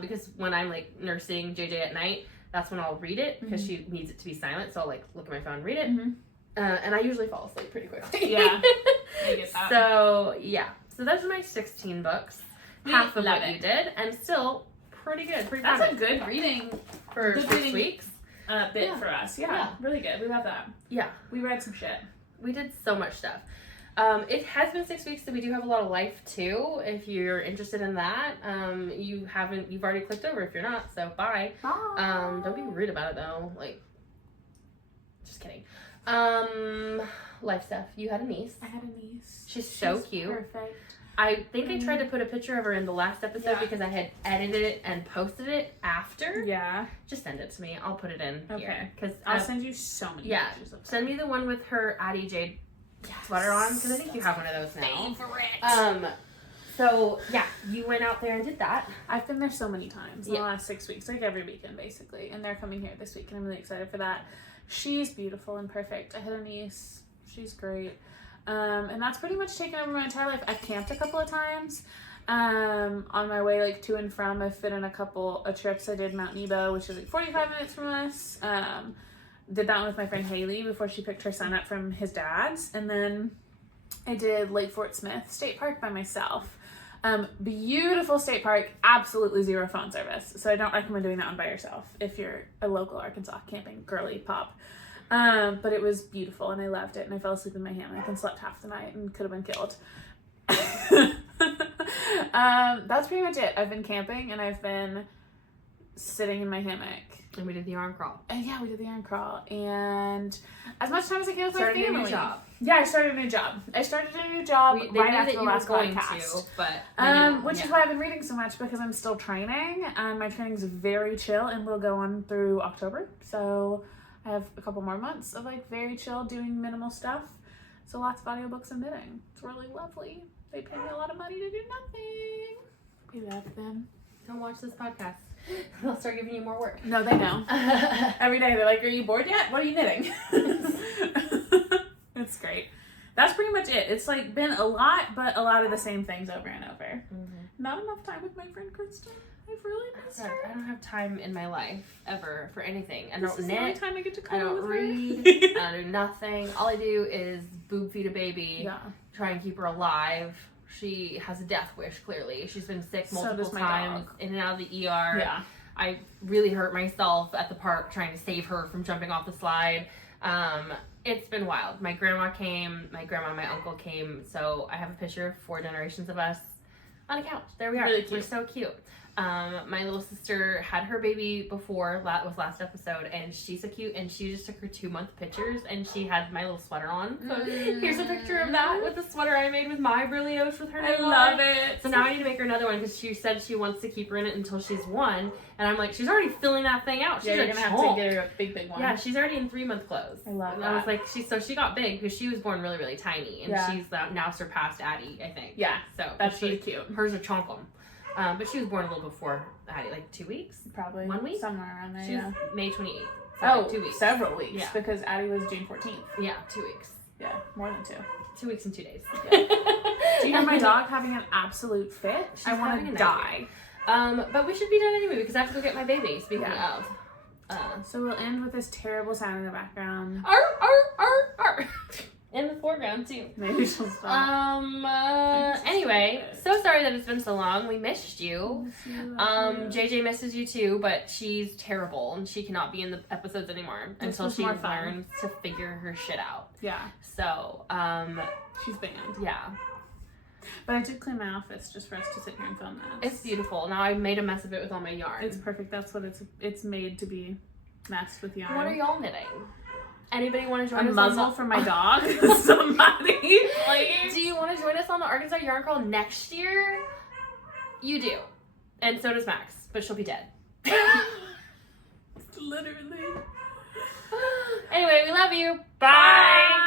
Because when I'm like nursing JJ at night, that's when I'll read it because she needs it to be silent. So I'll like look at my phone and read it. And I usually fall asleep pretty quickly. Yeah, I get that. So yeah, so those are my 16 books. Half of what it. you did, and still pretty good. Pretty That's proud a good reading for 6 weeks. Bit for us. Yeah, really good. We love that. Yeah, we read some shit. We did so much stuff. It has been 6 weeks, so we do have a lot of life too. If you're interested in that, you've already clicked over. If you're not, so bye. Bye. Don't be rude about it though. Like, just kidding. Life stuff. You had a niece. I had a niece. She's so cute. Perfect. I think I tried to put a picture of her in the last episode because I had edited it and posted it after. Yeah. Just send it to me. I'll put it in here. Okay. Because I'll send you so many pictures of her. Send me the one with her Addie Jade sweater on, because I think you have one of those now. So yeah, you went out there and did that. I've been there so many times in the last 6 weeks, like every weekend basically, and they're coming here this week, and I'm really excited for that. She's beautiful and perfect. I had a niece. She's great. And that's pretty much taken over my entire life. I've camped a couple of times. On my way like to and from, I've been in a couple of trips. I did Mount Nebo, which is like 45 minutes from us. Did that one with my friend Haley before she picked her son up from his dad's. And then I did Lake Fort Smith State Park by myself. Beautiful state park, absolutely zero phone service. So I don't recommend doing that one by yourself if you're a local Arkansas camping girly pop. But it was beautiful and I loved it, and I fell asleep in my hammock and slept half the night and could have been killed. That's pretty much it. I've been camping and I've been sitting in my hammock. And we did the arm crawl. And yeah, we did the arm crawl. And as much time as I can with my family. Started a new job. Yeah, I started a new job. Right after the last podcast. Which is why I've been reading so much, because I'm still training. And my training's very chill and will go on through October. So I have a couple more months of like very chill doing minimal stuff. So lots of audiobooks and knitting. It's really lovely. They pay me a lot of money to do nothing. We love them. Don't watch this podcast. They'll start giving you more work. No, they don't. Every day they're like, are you bored yet? What are you knitting? It's great. That's pretty much it. It's like been a lot, but a lot of the same things over and over. Not enough time with my friend Christen. I've really missed her. I don't have time in my life ever for anything. I This don't is knit. the only time I get to I cuddle don't with read. her. I don't do nothing. All I do is boob feed a baby. Yeah. Try and keep her alive. She has a death wish, clearly. She's been sick multiple times, in and out of the ER. Yeah. I really hurt myself at the park trying to save her from jumping off the slide. It's been wild. My grandma came, my uncle came, so I have a picture of 4 generations of us on a couch. There we are. Really cute. We're so cute. My little sister had her baby before, that was last episode, and she's so cute, and she just took her 2-month pictures, and she had my little sweater on. So here's a picture of that with the sweater I made with my Brillioche with her name on. I love it. So now I need to make her another one, because she said she wants to keep her in it until she's 1, and I'm like, she's already filling that thing out. She's you're gonna have to get her a big one. Yeah, she's already in 3-month clothes. I love and that. I was like, she got big because she was born really, really tiny, and she's now surpassed Addie, I think. Yeah, so that's really cute. Hers are chonkum. But she was born a little before Addie, like 2 weeks? Probably. 1 week? Somewhere around there, She was May 28th. So like 2 weeks. Several weeks. Yeah. Because Addie was June 14th. Yeah, 2 weeks. Yeah, more than 2. 2 weeks and 2 days. Yeah. Do you know my dog having an absolute fit? I want to die. But we should be done anyway because I have to go get my baby, speaking of. So we'll end with this terrible sound in the background. Arr, arr, arr, arr. In the foreground too. Maybe she'll stop. Anyway, so sorry that it's been so long. We missed you. JJ misses you too, but she's terrible and she cannot be in the episodes anymore until she learns to figure her shit out. Yeah. So, she's banned. Yeah. But I did clean my office just for us to sit here and film this. It's beautiful. Now I made a mess of it with all my yarn. It's perfect. That's what it's made to be messed with yarn. What are y'all knitting? Anybody want to join us? A muzzle for my dog? Somebody, please. Do you want to join us on the Arkansas Yarn Crawl next year? You do. And so does Max, but she'll be dead. Literally. Anyway, we love you. Bye.